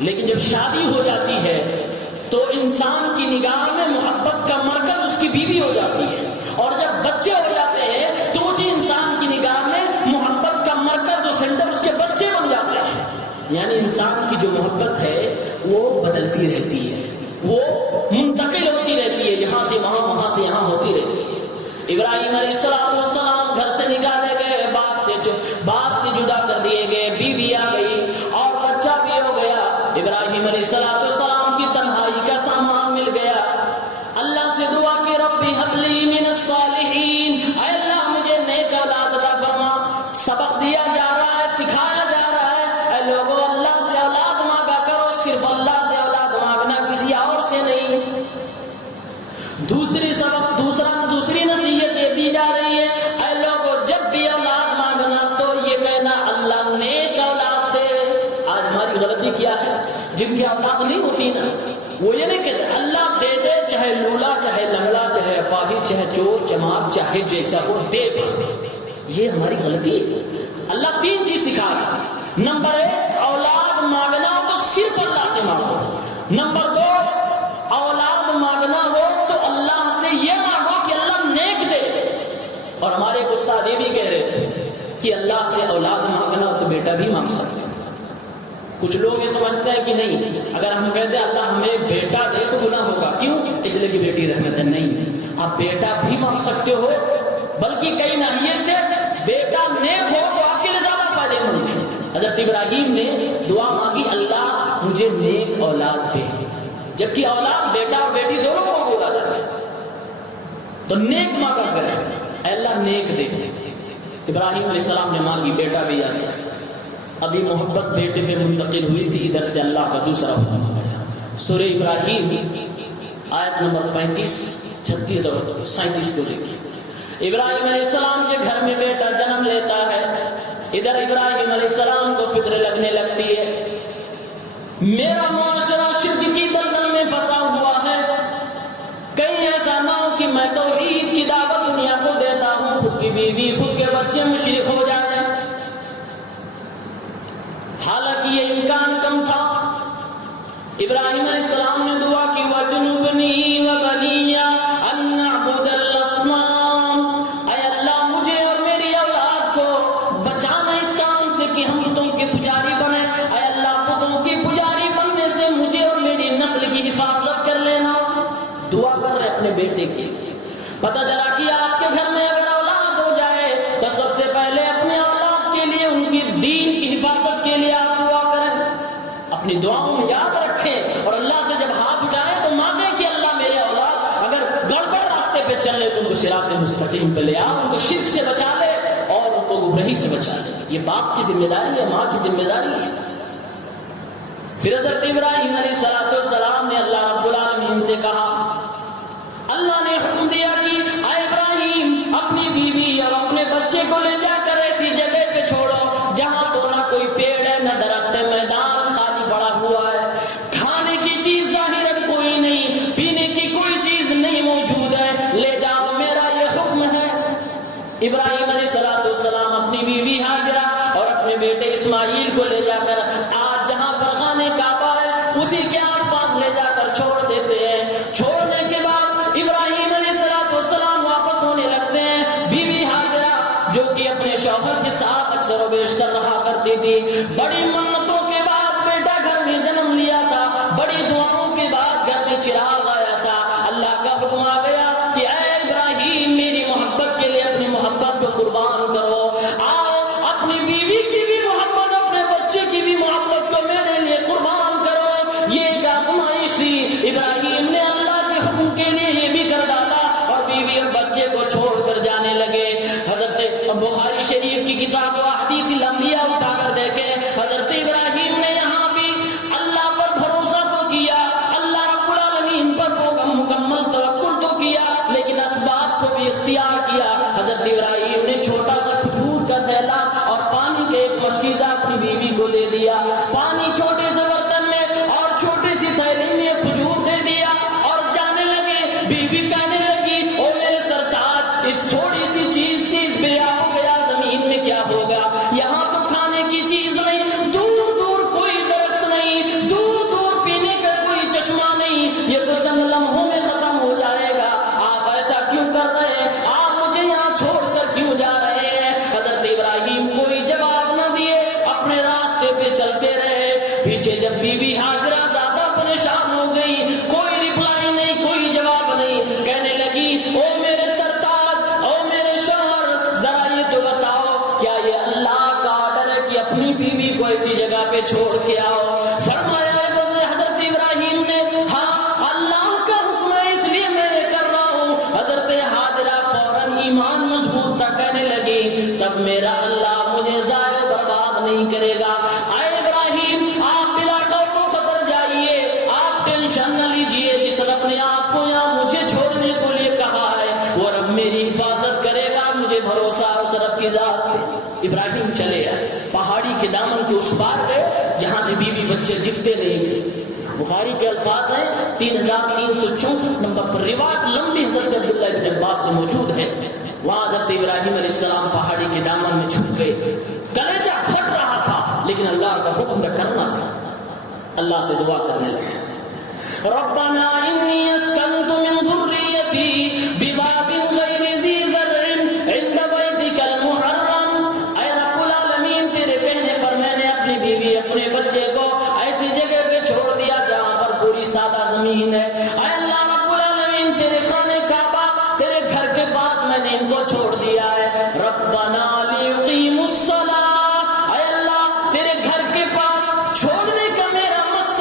لیکن جب شادی ہو جاتی ہے تو انسان کی نگاہ میں محبت کا مرکز اس کی بیوی ہو جاتی ہے، اور جب بچے ہو جاتے ہیں تو اسی انسان کی نگاہ میں محبت کا مرکز اور سینٹر اس کے بچے بن جاتے ہیں۔ یعنی انسان کی جو محبت ہے وہ بدلتی رہتی ہے، وہ منتقل ہوتی رہتی ہے، یہاں سے وہاں، وہاں سے یہاں ہوتی رہتی ہے۔ ابراہیم علیہ السلام گھر سے نکالے گئے، باپ سے جدا کر دیے گئے، بیوی آ گئی اور بچہ بھی ہو گیا۔ ابراہیم علیہ السلام کی تنہائی کا سامان مل گیا، اللہ سے دعا کی رب ہب لی من الصالحین، اے اللہ مجھے نیک اولاد عطا فرما۔ سبق دیا جا رہا ہے، سکھایا جا رہا ہے، اے لوگوں اللہ سے اولاد مانگا کرو، صرف اللہ سے اولاد مانگنا، کسی اور سے نہیں۔ دوسری نصیحت یہ دی جا رہی ہے، اے لوگوں جب بھی اولاد مانگنا تو یہ کہنا اللہ نیک اولاد دے۔ آج ہماری غلطی کیا ہے؟ جن کی اولاد نہیں ہوتی نا وہ یہ نہیں کہتے اللہ دے دے، چاہے لولا، چاہے لنگڑا، چاہے اپاہج، چاہے چور چمار، چاہے جیسا ہو دے بس۔ یہ ہماری غلطی ہے۔ اللہ تین چیز سکھا رہا ہے، نمبر 1 اولاد مانگنا ہو تو صرف اللہ سے مانگو، نمبر 2 اولاد مانگنا ہو تو اللہ سے یہ مانگو کہ اللہ نیک دے۔ اور ہمارے استاد یہ بھی کہہ رہے تھے کہ اللہ سے اولاد مانگنا ہو تو بیٹا بھی مانگ سکتے ہیں۔ کچھ لوگ یہ سمجھتے ہیں کہ نہیں، اگر ہم کہتے ہیں اللہ ہمیں بیٹا دے تو گناہ ہوگا، کیوں؟ اس لیے کہ بیٹی رحمت ہے۔ نہیں، آپ بیٹا بھی مانگ سکتے ہو، بلکہ کئی ناحیے سے بیٹا نیک ہو تو آپ کے لیے زیادہ فائدہ مند ہے۔ حضرت ابراہیم نے دعا مانگی اللہ مجھے نیک اولاد دے. جبکہ اولاد بیٹا اور بیٹی دونوں کو بولا جاتا ہے. تو نیک ماں کا کرے اے اللہ نیک دے. ابراہیم علیہ السلام نے مانگی, بیٹا بھی آ گیا. ابھی محبت بیٹے پہ منتقل ہوئی تھی, ادھر سے اللہ کا دوسرا فرمان آیا. سورہ ابراہیم آیت نمبر 35, 36 اور 37 کو دیکھیے. ابراہیم علیہ السلام کے گھر میں بیٹا جنم لیتا ہے. ادھر ابراہیم علیہ السلام کو فکر لگنے لگتی ہے, میرا معاشرہ شرک کی دلدل میں پھنسا ہوا ہے, کہیں ایسا نہ ہو کہ میں توحید کی دعوت دنیا کو دیتا ہوں, خود کی بیوی خود کے بچے مشرک ہو جائیں. حالانکہ یہ امکان کم تھا. ابراہیم علیہ السلام نے دعا کی وَجُنُبْنِي وَبَنِيَّ أَن نَّعْبُدَ الْأَصْنَامَ, اے اللہ مجھے اور میری اولاد کو بچانا اس کام سے کہ ہم بتوں کے پجاری بنیں. اے اللہ بتوں کے پجاری بننے سے مجھے اور میری نسل کی حفاظت کر لینا. دعا کر رہے اپنے بیٹے کے لیے. پتہ چلا کہ آپ کے گھر میں اگر اولاد ہو جائے تو سب سے پہلے اپنے اولاد کے لیے, ان کی دین کی حفاظت کے لیے آپ دعا کریں. اپنی دعاؤں میں یاد رکھیں اور اللہ سے جب ہاتھ اٹھائیں تو مانگیں کہ اللہ میرے اولاد اگر گڑبڑ راستے پہ چل رہے تو ان کو صراط مستقیم پہ لے آ, ان کو شرک سے بچا لے اور ان کو گمراہی سے بچا لے. یہ باپ کی ذمہ داری ہے, ماں کی ذمہ داری ہے. پھر حضرت ابراہیم علیہ السلام نے اللہ رب العالمین سے کہا, اللہ نے حکم دیا کہ اے ابراہیم اپنی بیوی اور اپنے بچے کو لے جا کر ایسی جگہ پہ چھوڑو جہاں تو نہ کوئی پیڑ ہے نہ درخت ہے, میدان خالی پڑا ہوا ہے, کھانے کی چیز ظاہراً کوئی نہیں, پینے کی کوئی چیز نہیں موجود ہے, لے جاؤ میرا یہ حکم ہے. ابراہیم علیہ السلام اپنی بیوی ہاجرہ اور اپنے بیٹے اسماعیل کو لے جا کر آج جہاں پر خانہ کعبہ ہے اسی کے آس پاس لے جا کر چھوڑ دیتے ہیں. چھوڑنے کے بعد ابراہیم علیہ السلام واپس ہونے لگتے ہیں. بیوی ہاجرہ جو کہ اپنے شوہر کے ساتھ اکثر و بیشتر رہا کرتی تھی, بڑی منتوں کے بعد بیٹا گھر میں جنم لیا تھا, بڑی دعاؤں کے بعد گھر میں چراغ آیا تھا. اللہ کا حکم آ گیا کہ اے ابراہیم میری محبت کے لیے اپنی محبت کو قربان کرو. آؤ اپنی بیوی کی بھی محبت, اپنے بچے کی بھی محبت کو میرے لیے قربان کرو. یہ ایک آزمائش تھی. ابراہیم نے اللہ کے حکم کے لیے یہ بھی کر ڈالا اور بیوی اور بچے کو چھوڑ کر جانے لگے. حضرت بخاری شریف کی کتاب و احادیث الانبیاء اٹھا کر دیکھیں, حضرت ابراہیم نے یہاں بھی اللہ پر بھروسہ تو کیا, اللہ رب العالمین پر مکمل توکل تو کیا, لیکن اسباب کو بھی اختیار کیا. حضرت ابراہیم نے چھوٹا سا کھجور کا تھیلا اور پانی کے ایک مشکیزہ اپنی بیوی کو دے دیا. پانی چھوٹے سے برتن میں اور چھوٹی سی تھیلی میں کھجور دے دیا اور جانے لگے. بیوی کہنے لگی او میرے سرتاج, اس چھوٹی سی چیز سے اس بیا ہو گیا, زمین میں کیا ہوگا, یہاں تو کھانے کی چیز نہیں, دور دور کوئی درخت نہیں, دور دور پینے کا کوئی چشمہ نہیں, یہ تو چند لمحوں میں ختم ہو جائے گا. آپ ایسا کیوں کر رہے ہیں, آپ مجھے یہاں چھوڑ کر کیوں جا رہے ہیں. حضرت ابراہیم کوئی جواب نہ دیے, اپنے راستے پہ چلتے رہے. پیچھے جب بیوی ہاجرہ زیادہ پریشان ہو گئی, کوئی ریپلائی نہیں, کوئی جواب نہیں, کہنے لگی او میرے سرتاج, او میرے شوہر, ذرا یہ تو بتاؤ کیا یہ اللہ کا آرڈر ہے کہ اپنی بیوی کو ایسی جگہ پہ چھوڑ کے آؤ. فرمایا حضرت ابراہیم نے ہاں اللہ کا حکم ہے اس لیے میں یہ کر رہا ہوں. حضرت ہاجرہ فوراً ایمان مضبوط تھا, کہنے لگی تب میرا اللہ مجھے ضائع برباد نہیں کرے گا. اے ابراہیم آپ بلا خوف و خطر جائیے, آپ ٹینشن نہ لیجیے, جس رب نے آپ کو یہاں مجھے چھوڑنے کو لیے کہا ہے وہ رب میری حفاظت کرے گا, مجھے بھروسہ اس رب کی ذات پہ. ابراہیم چلے آئے, پہاڑی کے دامن کے اس پار گئے جہاں سے بیوی بچے دکھتے نہیں تھے. بخاری کے الفاظ ہیں 3364 نمبر پر روایت لمبی حضرت عبداللہ بن عباس سے موجود ہے. وہاں حضرت ابراہیم علیہ السلام پہاڑی کے دامن میں چھپ گئے, کلیجہ پھٹ رہا تھا لیکن اللہ کا حکم کا کرنا تھا. اللہ سے دعا کرنے لگے, ربنا انی اسکنت من ذریتی بواد غیر ذی زرع عند بیتک المحرم. اے رب العالمین تیرے کہنے پر میں نے اپنی بیوی اپنے بچے کو ایسی جگہ پہ چھوڑ دیا جہاں پر پوری سادہ زمین ہے. اے اللہ رب العالمین تیرے خانے کعبہ تیرے گھر کے پاس میں نے ان کو چھوڑ دیا ہے. ربنا لیقیموا الصلاۃ, اے اللہ تیرے گھر کے پاس چھوڑنے کا میرا مقصد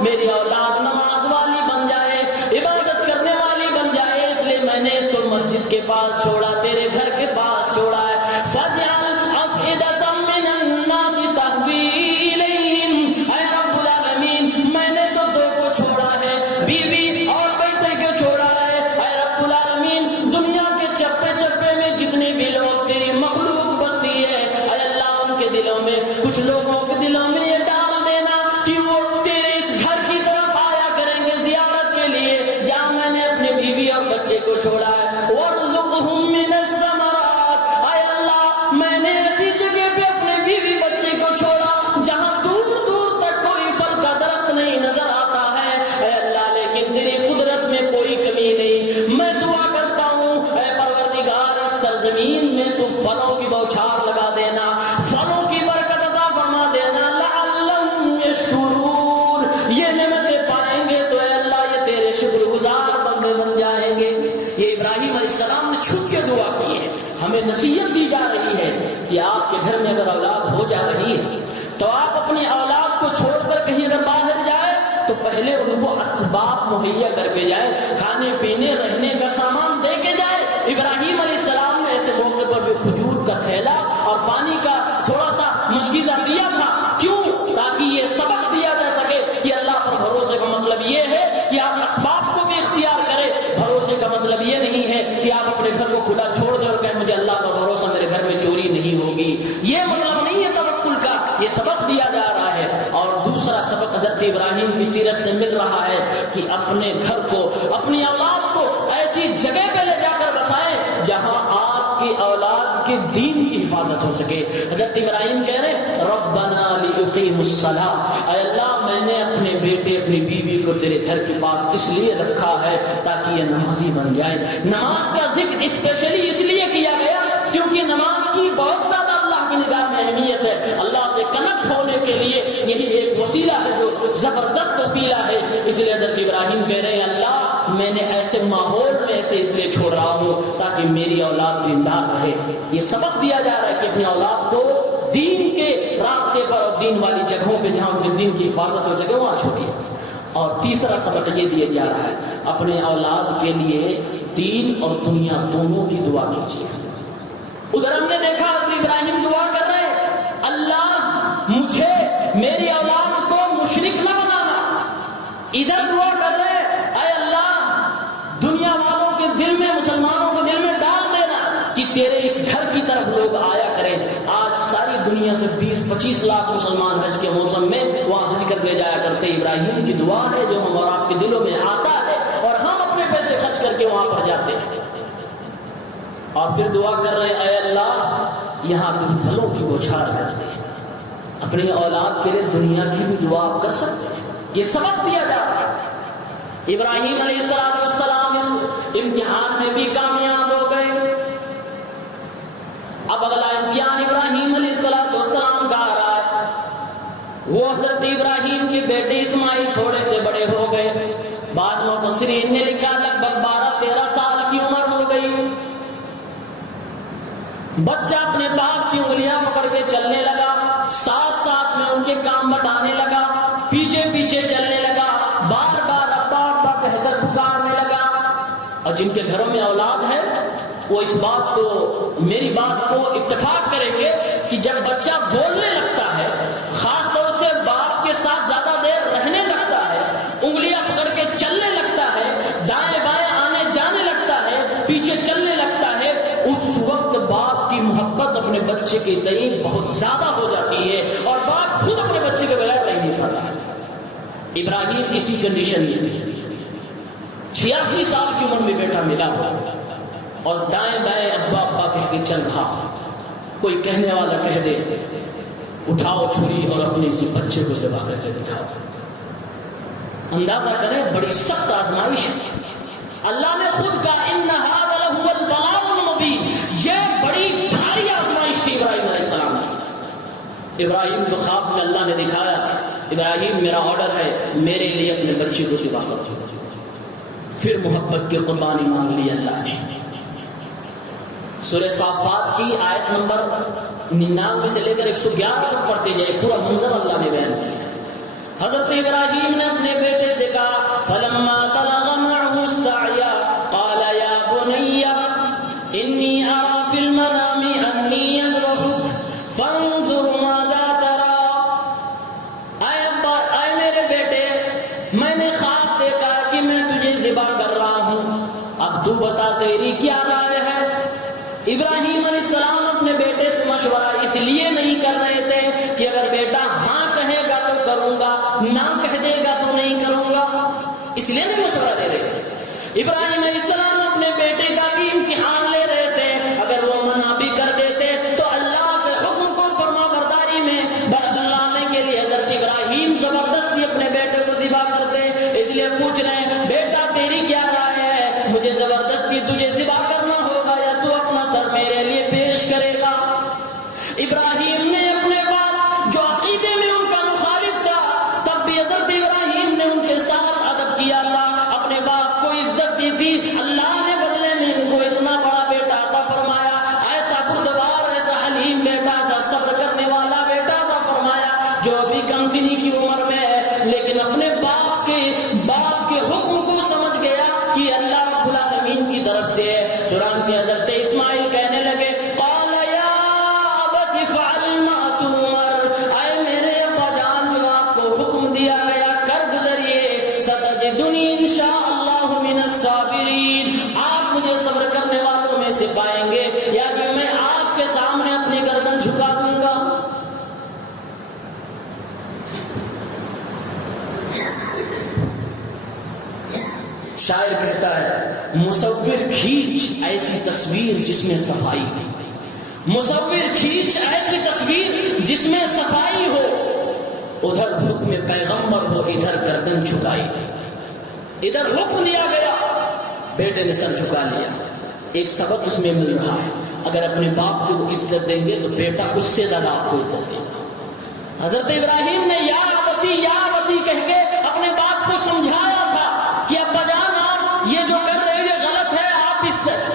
میری اولاد نماز والی بن جائے، عبادت کرنے والی بن جائے، اس لیے میں نے اس کو مسجد کے پاس چھوڑا، تیرے گھر کے پاس چھوڑا ہے۔ فَاجْعَلْ أَفْئِدَةً مِّنَ النَّاسِ تَهْوِي إِلَيْهِمْ، اے رب العالمین میں نے تو دو کو چھوڑا ہے، بیوی اور بیٹے کو چھوڑا ہے، اے رب العالمین دنیا کے چپے چپے میں جتنے بھی لوگ تیری مخلوق بستی ہے، اے اللہ ان کے دلوں میں، کچھ لوگوں کے دلوں میں یہ ڈال دینا کہ وہ تیرے اس گھر کی طرف آیا کریں گے زیارت کے لیے جہاں میں نے اپنے بیوی اور بچے کو چھوڑا ہے۔ وَارْزُقْهُم مِّنَ الثَّمَرَاتِ، اے اللہ میں نے ایسی جگہ پہ اپنے بیوی بچے کو چھوڑا جہاں دور دور تک کوئی پھل کا درخت نہیں نظر آتا ہے، اے اللہ لیکن تیری قدرت میں کوئی کمی نہیں۔ میں دعا کرتا ہوں اے پروردگار اس سرزمین میں تو پھلوں کی بوچھار لگا دینا، پھلوں کی برکت عطا فرما دینا، لعلہم یشکرون، یہ نعمتیں پائیں گے تو اے اللہ یہ تیرے شکر گزار بندے بن جائیں گے۔ یہ ابراہیم علیہ السلام نے چھپ کے دعا کی ہے، ہمیں نصیحت دی جا رہی ہے کہ آپ کے گھر میں اگر اولاد ہو جا رہی ہے تو آپ اپنی اولاد کو چھوڑ کر کہیں اگر باہر جائے تو پہلے ان کو اسباب مہیا کر کے جائے، کھانے پینے رہنے کا سامان دے کے جائے۔ ابراہیم علیہ السلام نے ایسے موقع پر بھی کھجور کا تھیلا اور پانی کا تھوڑا سا مشکیزہ دیا تھا، کیوں؟ تاکہ یہ سبق دیا جا سکے کہ اللہ پر بھروسے کا مطلب یہ ہے کہ آپ اسباب کو بھی اختیار کریں، بھروسے کا مطلب یہ نہیں ہے کہ آپ اپنے گھر کو کھلا چھوڑ دیں اور کہیں مجھے اللہ پر بھروسہ میرے گھر میں چوری نہیں ہوگی، یہ مطلب نہیں ہے توکل کا، یہ سبق دیا جا رہا ہے۔ اور دوسرا سبق حضرت ابراہیم کی سیرت سے مل رہا ہے کہ اپنے گھر کو، اپنی اولاد کو ایسی جگہ پہ لے جا کر بسائیں جہاں آپ کی اولاد کے دین کی حفاظت ہو سکے۔ حضرت ابراہیم کہہ رہے ربنا لیقیموا الصلاۃ، اے اللہ میں نے اپنے بیٹے اپنی بیوی کو تیرے گھر کے پاس اس لیے رکھا ہے تاکہ یہ نمازی بن جائے۔ نماز کا ذکر اسپیشلی اس لیے کیا گیا کیونکہ نماز کی بہت زیادہ اللہ کی نگاہ میں اہمیت ہے، اللہ سے کنیکٹ ہونے کے لیے یہی ایک وسیلہ ہے جو زبردست وسیلہ ہے۔ اس لیے حضرت ابراہیم کہہ رہے ہیں اللہ میں نے ایسے ماحول میں ایسے اس لیے چھوڑ رہا ہوں تاکہ میری اولاد دیندار رہے۔ یہ سبق دیا جا رہا ہے کہ اپنی اولاد کو دین کے راستے پر اور دین والی جگہوں پہ جہاں ان دین کی حفاظت ہو سکے وہاں چھوڑیے۔ اور تیسرا سبق یہ دیا جا رہا ہے اپنے اولاد کے لیے دین اور دنیا دونوں کی دعا کیجیے۔ ادھر ہم نے دیکھا اپنی ابراہیم دعا کر رہے اللہ مجھے میری اولاد کو مشرک نہ بنانا، ادھر دعا کر رہے اے اللہ دنیا والوں کے دل میں، مسلمانوں کے دل میں ڈال دینا کہ تیرے اس گھر کی طرف لوگ آیا کریں۔ آج ساری دنیا سے 20-25 لاکھ مسلمان حج کے موسم میں وہاں حج کرنے جایا کرتے۔ ابراہیم کی دعا ہے جو ہم اور آپ کے دلوں میں آتا ہے اور ہم اپنے پیسے خرچ کر کے وہاں پر جاتے ہیں، اور پھر دعا کر رہے اے اللہ یہاں کے پھلوں کی بوچھار کر دے۔ اپنی اولاد کے لیے دنیا کی بھی دعا آپ کر سکتے ہیں، یہ سبق دیا جا رہا ہے۔ ابراہیم علیہ السلام اس امتحان میں بھی کامیاب ہو گئے۔ اب اگلا امتحان ابراہیم علیہ السلام کا آ رہا ہے۔ وہ حضرت ابراہیم کے بیٹے اسماعیل تھوڑے سے بڑے ہو گئے، بعض مفسرین نے لکھا لگ بھگ 12-13 سال کی عمر ہو گئی۔ بچہ اپنے باپ کی انگلیاں پکڑ کے چلنے لگا، ساتھ ساتھ میں ان کے کام بتانے لگا، پیچھے پیچھے چلنے لگا، بار بار ابا ابا کہہ کر پکارنے لگا۔ اور جن کے گھروں میں اولاد ہے وہ اس بات کو، میری بات کو اتفاق کریں گے کہ جب بچہ بولنے لگتا ہے، خاص طور سے باپ کے ساتھ زیادہ دیر رہنے لگتا ہے، انگلیاں پکڑ کے چلنے لگتا ہے، دائیں بائیں آنے جانے لگتا ہے، پیچھے چلنے لگتا ہے، اس وقت باپ کی محبت اپنے بچے کے تئیں بہت زیادہ ہو جاتی ہے اور باپ خود اپنے بچے کے بغیر رہ نہیں پاتا ہے۔ ابراہیم اسی کنڈیشن میں تھے، 86 سال کی عمر میں بیٹا ملا ہوا اور دائیں بائیں ابا ابا کہہ کے چل رہا۔ کوئی کہنے والا کہہ دے اٹھاؤ چھری اور اپنے اسی بچے کو ذبح کر کے دکھاؤ۔ اندازہ کریں بڑی سخت آزمائش ہے۔ اللہ نے خود کہا ان ھذا لہو البلاء المبین، یہ بڑی بھاری آزمائش تھی ابراہیم علیہ السلام کی۔ ابراہیم کو خواب میں اللہ نے دکھایا ابراہیم میرا آرڈر ہے میرے لیے اپنے بچے کو ذبح کرو۔ پھر محبت کی قربانی مانگ لی اللہ نے۔ سورہ صافات کی آیت نمبر 99 سے لے کر 111 تک پڑھتے جائے، پورا منظر اللہ نے بیان کیا۔ حضرت ابراہیم نے اپنے ذبح کر رہا ہوں، اب تو بتا تیری کیا رائے ہے؟ ابراہیم علیہ السلام اپنے بیٹے سے مشورہ اس لیے نہیں کر رہے تھے کہ اگر بیٹا ہاں کہے گا تو کروں گا، نہ کہہ دے گا تو نہیں کروں گا، اس لیے نہیں مشورہ دے رہے تھے۔ ابراہیم علیہ السلام اپنے بیٹے کا بھی امتحان لے رہے تھے، اگر وہ منع بھی کر دیتے تو اللہ کے حکم کو فرما برداری میں لانے کے لیے حضرت ابراہیم زبردستی اپنے بیٹے کو ذبح کرتے، اس لیے پوچھ رہے ہیں بیٹا تیری کیا رائے ہے؟ مجھے زبردستی تجھے ذبح کرنا ہوگا یا تو اپنا سر میرے لیے پیش کرے گا؟ ابراہیم نے اپنے باپ جو عقیدے میں ان کا مخالف تھا، تب بھی حضرت ابراہیم نے ان کے ساتھ ادب کیا تھا، اپنے باپ کو عزت دی تھی۔ اللہ نے بدلے میں ان کو اتنا بڑا بیٹا عطا فرمایا، ایسا بردبار، ایسا حلیم بیٹا، ایسا صبر کرنے والا بیٹا عطا فرمایا، جو ابھی کم سنی کی عمر میں ہے لیکن اپنے باپ کے حکم کو سمجھ گیا کہ اللہ رب العالمین کی طرف سے ہے۔ چنانچہ حضرت اسماعیل کہنے لگے قال یا ابت افعل ما تؤمر، اے میرے ابا جان جو آپ کو حکم دیا گیا کر گزریے، ستجدنی انشاءاللہ من الصابرین، آپ مجھے صبر کرنے والوں میں سے پائیں گے، یعنی میں آپ کے سامنے اپنی گردن جھکا دوں گا۔ شاعر کہتا ہے مصور کھینچ ایسی تصویر جس میں صفائی ہو، مصور کھینچ ایسی تصویر جس میں صفائی ہو، ادھر حکم پیغمبر ہو ادھر گردن جھکائی، ادھر حکم دیا گیا بیٹے نے سر جھکا لیا۔ ایک سبق اس میں مل رہا ہے، اگر اپنے باپ کو عزت دیں گے تو بیٹا اس سے زیادہ آپ کو عزت دے گا۔ حضرت ابراہیم نے یا ابتی کہہ کے اپنے باپ کو سمجھایا تھا کہ ابا جان یہ جو کر رہے ہیں یہ غلط ہے،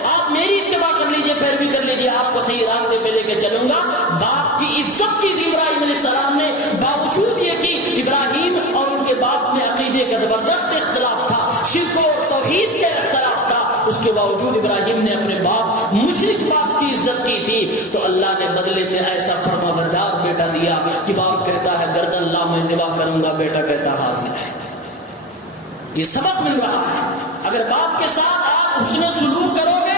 آپ میری اتباع کر لیجئے، پیروی کر لیجئے، آپ کو صحیح راستے پہ لے کے چلوں گا۔ باپ کی عزت کی تھی ابراہیم علیہ السلام نے، باوجود یہ کہ ابراہیم اور ان کے باپ میں عقیدے کا زبردست اختلاف تھا، شرک و توحید کا اختلاف تھا، اس کے باوجود ابراہیم نے اپنے باپ مشرک باپ کی عزت کی تھی، تو اللہ نے بدلے میں ایسا فرما بردار بیٹا دیا کہ باپ کہتا ہے گردن لا میں ذبح کروں گا، بیٹا کہتا حاضر ہے۔ یہ سبق مل رہا ہے، اگر باپ کے ساتھ آپ حسن سلوک کرو گے،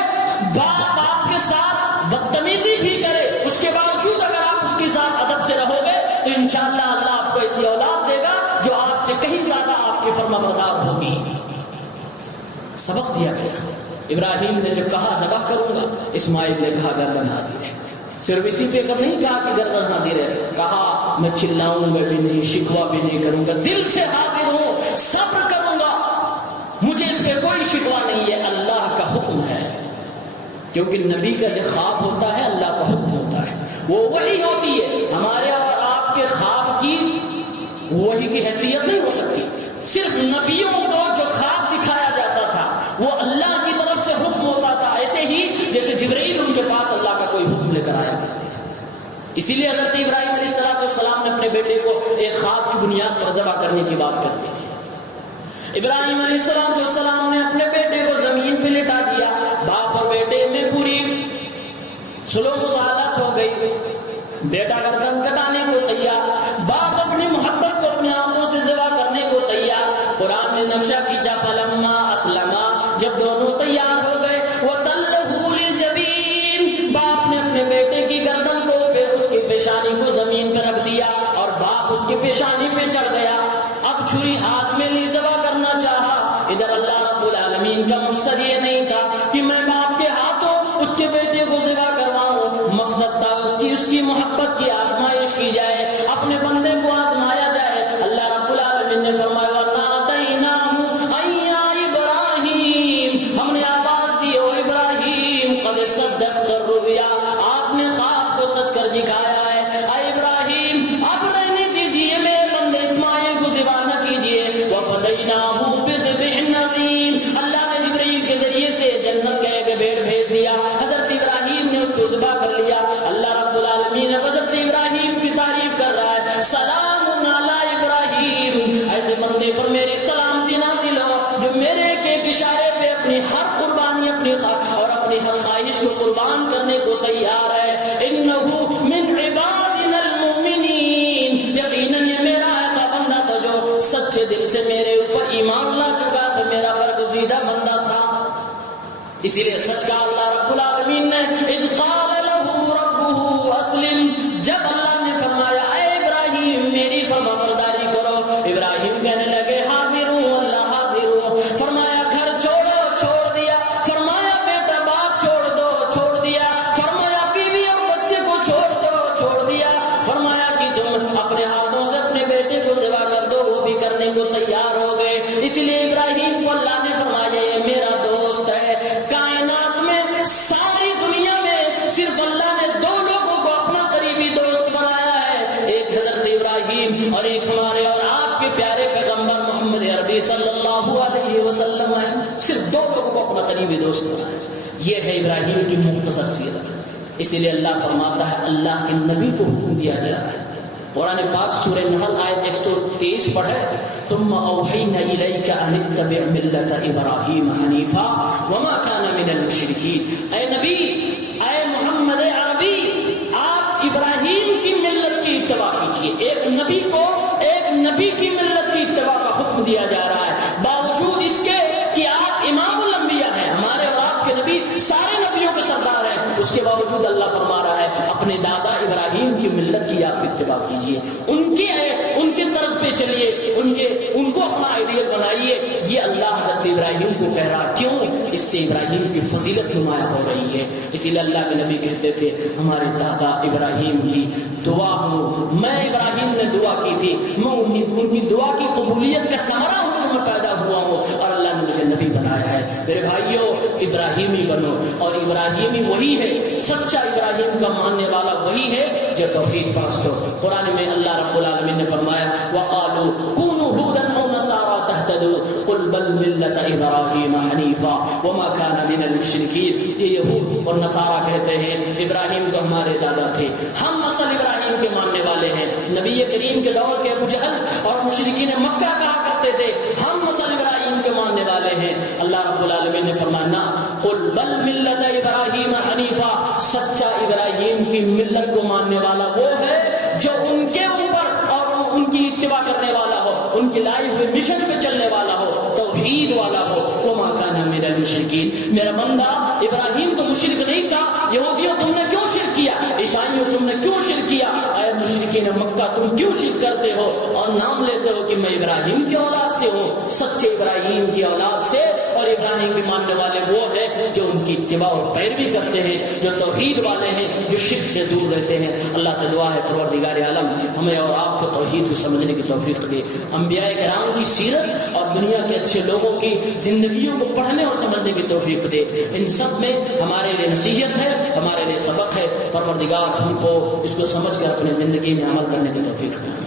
باپ آپ کے ساتھ بدتمیزی بھی کرے، اس کے باوجود اگر آپ اس کے ساتھ ادب سے رہو گے تو انشاءاللہ اللہ آپ کو ایسی اولاد دے گا جو آپ سے کہیں زیادہ آپ کی فرما بردار ہوگی۔ سبق دیا گیا، ابراہیم نے جب کہا ذبح کروں گا، اسماعیل نے کہا گردن حاضر ہے۔ صرف اسی پہ کب نہیں کہا کہ گردن حاضر ہے، کہا میں چلاؤں گا بھی نہیں، شکوہ بھی نہیں کروں گا، دل سے حاضر ہوں، صبر کروں گا، مجھے اس پہ کوئی شکوہ نہیں ہے، اللہ کا حکم ہے۔ کیونکہ نبی کا جو خواب ہوتا ہے اللہ کا حکم ہوتا ہے، وہ وحی ہوتی ہے، ہمارے اور آپ کے خواب کی وحی کی حیثیت نہیں ہو سکتی۔ صرف نبیوں کو جو خواب دکھایا جاتا تھا وہ اللہ کی طرف سے حکم ہوتا تھا، ایسے ہی جیسے جبرائیل ان کے پاس اللہ کا کوئی حکم لے کر آیا کرتے تھے۔ اسی لیے حضرت ابراہیم علیہ السلام نے اپنے بیٹے کو ایک خواب کی بنیاد پر ذبح کرنے کی بات کر دی تھی۔ ابراہیم علیہ السلام نے اپنے بیٹے کو زمین پہ لٹا دیا، باپ اور بیٹے میں پوری سلوک مساعدت ہو گئی، بیٹا گردن کٹانے کو تیار، باپ اپنی محبت کو اپنے آنکھوں سے ذبح کرنے کو تیار۔ قرآن نے نقشہ کھینچا فلما اسلما، جب دونوں تیار ہو گئے، وَتَلَّهُ لِلْجَبِينِ، باپ نے اپنے بیٹے کی گردن کو پھر اس کی پیشانی کو زمین پر رکھ دیا اور باپ اس کی پیشانی پہ چڑھ گیا۔ اب چھری ہاتھ میں لی ذبح کرنا چاہا، ادھر اللہ رب العالمین کا مقصد یہ نہیں تھا کہ میں باپ کے ہاتھوں اس کے بیٹے کو ذبح کرواؤں، مقصد تھا کہ اس کی محبت کی آزمائش کی جائے، اپنے بندے کو آزمایا جائے۔ اللہ رب العالمین نے فرمایا وَنَادَيْنَاهُ أَن يَا إِبْرَاهِيمُ، ہم نے آواز دی او ابراہیم قَدْ صَدَّقْتَ الرُّؤْيَا، آپ نے خواب کو سچ کر دکھایا ہے۔ اے ابراہیم اب رہنے دیجیے، میرے بندے اسماعیل کو ذبح نہ کیجیے۔ وَفَدَيْنَاهُ بِذِبْحٍ عَظِيمٍ، اللہ نے جبرائیل کے ذریعے سے جنت کا ایک بھیڑ بھیج دیا، حضرت ابراہیم نے اس کو ذبح کر لیا۔ اللہ رب العالمین حضرت ابراہیم کی تعریف کر رہا ہے، سلام علی ابراہیم، ایسے بندے پر میری سلامتی نازل ہو جو میرے ایک اشارے پہ اپنی ہر قربانی اور اپنی ہر خواہش کو قربان کرنے کو تیار ہے۔ انہ من عبادنا المؤمنین، یقیناً یہ میرا ایسا بندہ تھا جو سچے دل سے میرے اوپر ایمان لا چکا تھا، میرا برگزیدہ اسی لیے سچ کا اللہ رب العالمین نے اذ قال له ربه اسلم، جب اللہ نے فرمایا اے ابراہیم میری فرمانبرداری کرو، ابراہیم کہنے لگے حاضر ہوں اللہ حاضر ہوں۔ فرمایا گھر چھوڑو، چھوڑ دیا۔ فرمایا بیٹا باپ چھوڑ دو، چھوڑ دیا۔ فرمایا بیوی اور بچے کو چھوڑ دو، چھوڑ دیا۔ فرمایا کہ تم اپنے ہاتھوں سے اپنے بیٹے کو ذبح کر دو، وہ بھی کرنے کو تیار ہو گئے۔ اس لیے ابراہیم کو اللہ نے فرمایا یہ میرا دوست ہے۔ کائنات میں ساری دنیا میں صرف اللہ نے دو لوگوں کو اپنا قریبی دوست بنایا ہے، ایک حضرت ابراہیم اور ایک ہمارے اور آپ کے پیارے پیغمبر محمد عربی صلی اللہ علیہ وسلم ہے۔ صرف دو لوگوں کو اپنا قریبی دوست بنایا، یہ ہے ابراہیم کی مختصر سیرت۔ اسی لیے اللہ فرماتا ہے اللہ کے نبی کو حکم دیا گیا ہے، قرآن پاک سورہ نحل آیت 123 پڑھے، ثم اوحینا الیک ان اتبع ملت ابراہیم حنیفا وما کان من المشرکین۔ اے نبی، اے محمد عربی، آپ ابراہیم کی ملت کی اتباع کیجیے۔ ایک نبی کو ایک نبی کی ملت کی اتباع کا حکم دیا جا رہا ہے، باوجود اس کے کہ آپ امام الانبیاء ہیں، ہمارے اور آپ کے نبی سارے نبیوں کے سردار ہیں، اس کے باوجود اللہ فرما رہا ہے اپنے دادا ابراہیم کی ملت کی آپ اتباع کیجیے، ان کے طرز پہ چلیے، ان کو اپنا آئیڈیل بنائیے۔ یہ اللہ حضرت ابراہیم کو کہہ رہا، کیوں؟ اس سے ابراہیم کی فضیلت نمایاں ہو رہی ہے۔ اسی لیے اللہ کے نبی کہتے تھے ہمارے دادا ابراہیم کی دعا ہوں، میں ابراہیم نے دعا کی تھی، میں ان کی دعا کی قبولیت کا ثمرہ ہوں، میں پیدا ہوا ہوں اور اللہ نے مجھے نبی بنایا ہے۔ میرے بھائیوں، ابراہیمی بنو، اور ابراہیمی وہی ہے، سچا ابراہیم کا ماننے والا وہی ہے جو توحید پرست ہو۔ قرآن میں اللہ رب العالمین نے فرمایا وقالوا كونوا هودا او نصارى تهتدوا قل بل ملة ابراہیم حنیفا وما كان من المشرکین۔ یہ یہود اور نصارہ کہتے ہیں ابراہیم تو ہمارے دادا تھے، ہم اصل ابراہیم کے ماننے والے ہیں۔ نبی کریم کے دور کے ابو جہل اور مشرکین مکہ کہا کرتے تھے ہم اصل ابراہیم کے ماننے والے ہیں۔ اللہ رب العالمین نے فرمایا قل بل ملت ابراہیم حنیفا، سچا ابراہیم کی ملت کو ماننے والا وہ ہے جو ان کے اوپر اور ان کی اتباع کرنے والا ہو، ان کی لائی ہوئے مشن پہ چلنے والا ہو، توحید والا ہو۔ وما کان من المشرکین۔ میرا بندہ ابراہیم تو مشرک نہیں تھا، یہودیوں تم نے کیوں شرک کیا، عیسائیوں تم نے کیوں شرک کیا، اے مشرکین مکہ تم کیوں شرک کرتے ہو اور نام لیتے ہو کہ میں ابراہیم کی اولاد سے ہوں؟ سچے ابراہیم کی اولاد سے اور ابراہیم کے ماننے والے وہ ہیں جو ان کی اتباع اور پیروی کرتے ہیں، جو توحید والے ہیں، جو شرک سے دور رہتے ہیں۔ اللہ سے دعا ہے پروردگار عالم ہمیں اور آپ کو توحید کو سمجھنے کی توفیق دے، انبیاء کرام کی سیرت اور دنیا کے اچھے لوگوں کی زندگیوں کو پڑھنے اور سمجھنے کی توفیق دے۔ ان سب میں ہمارے لیے نصیحت ہے، ہمارے لیے سبق ہے، پروردگار ہم کو اس کو سمجھ کر اپنی زندگی میں عمل کرنے کی توفیق دے۔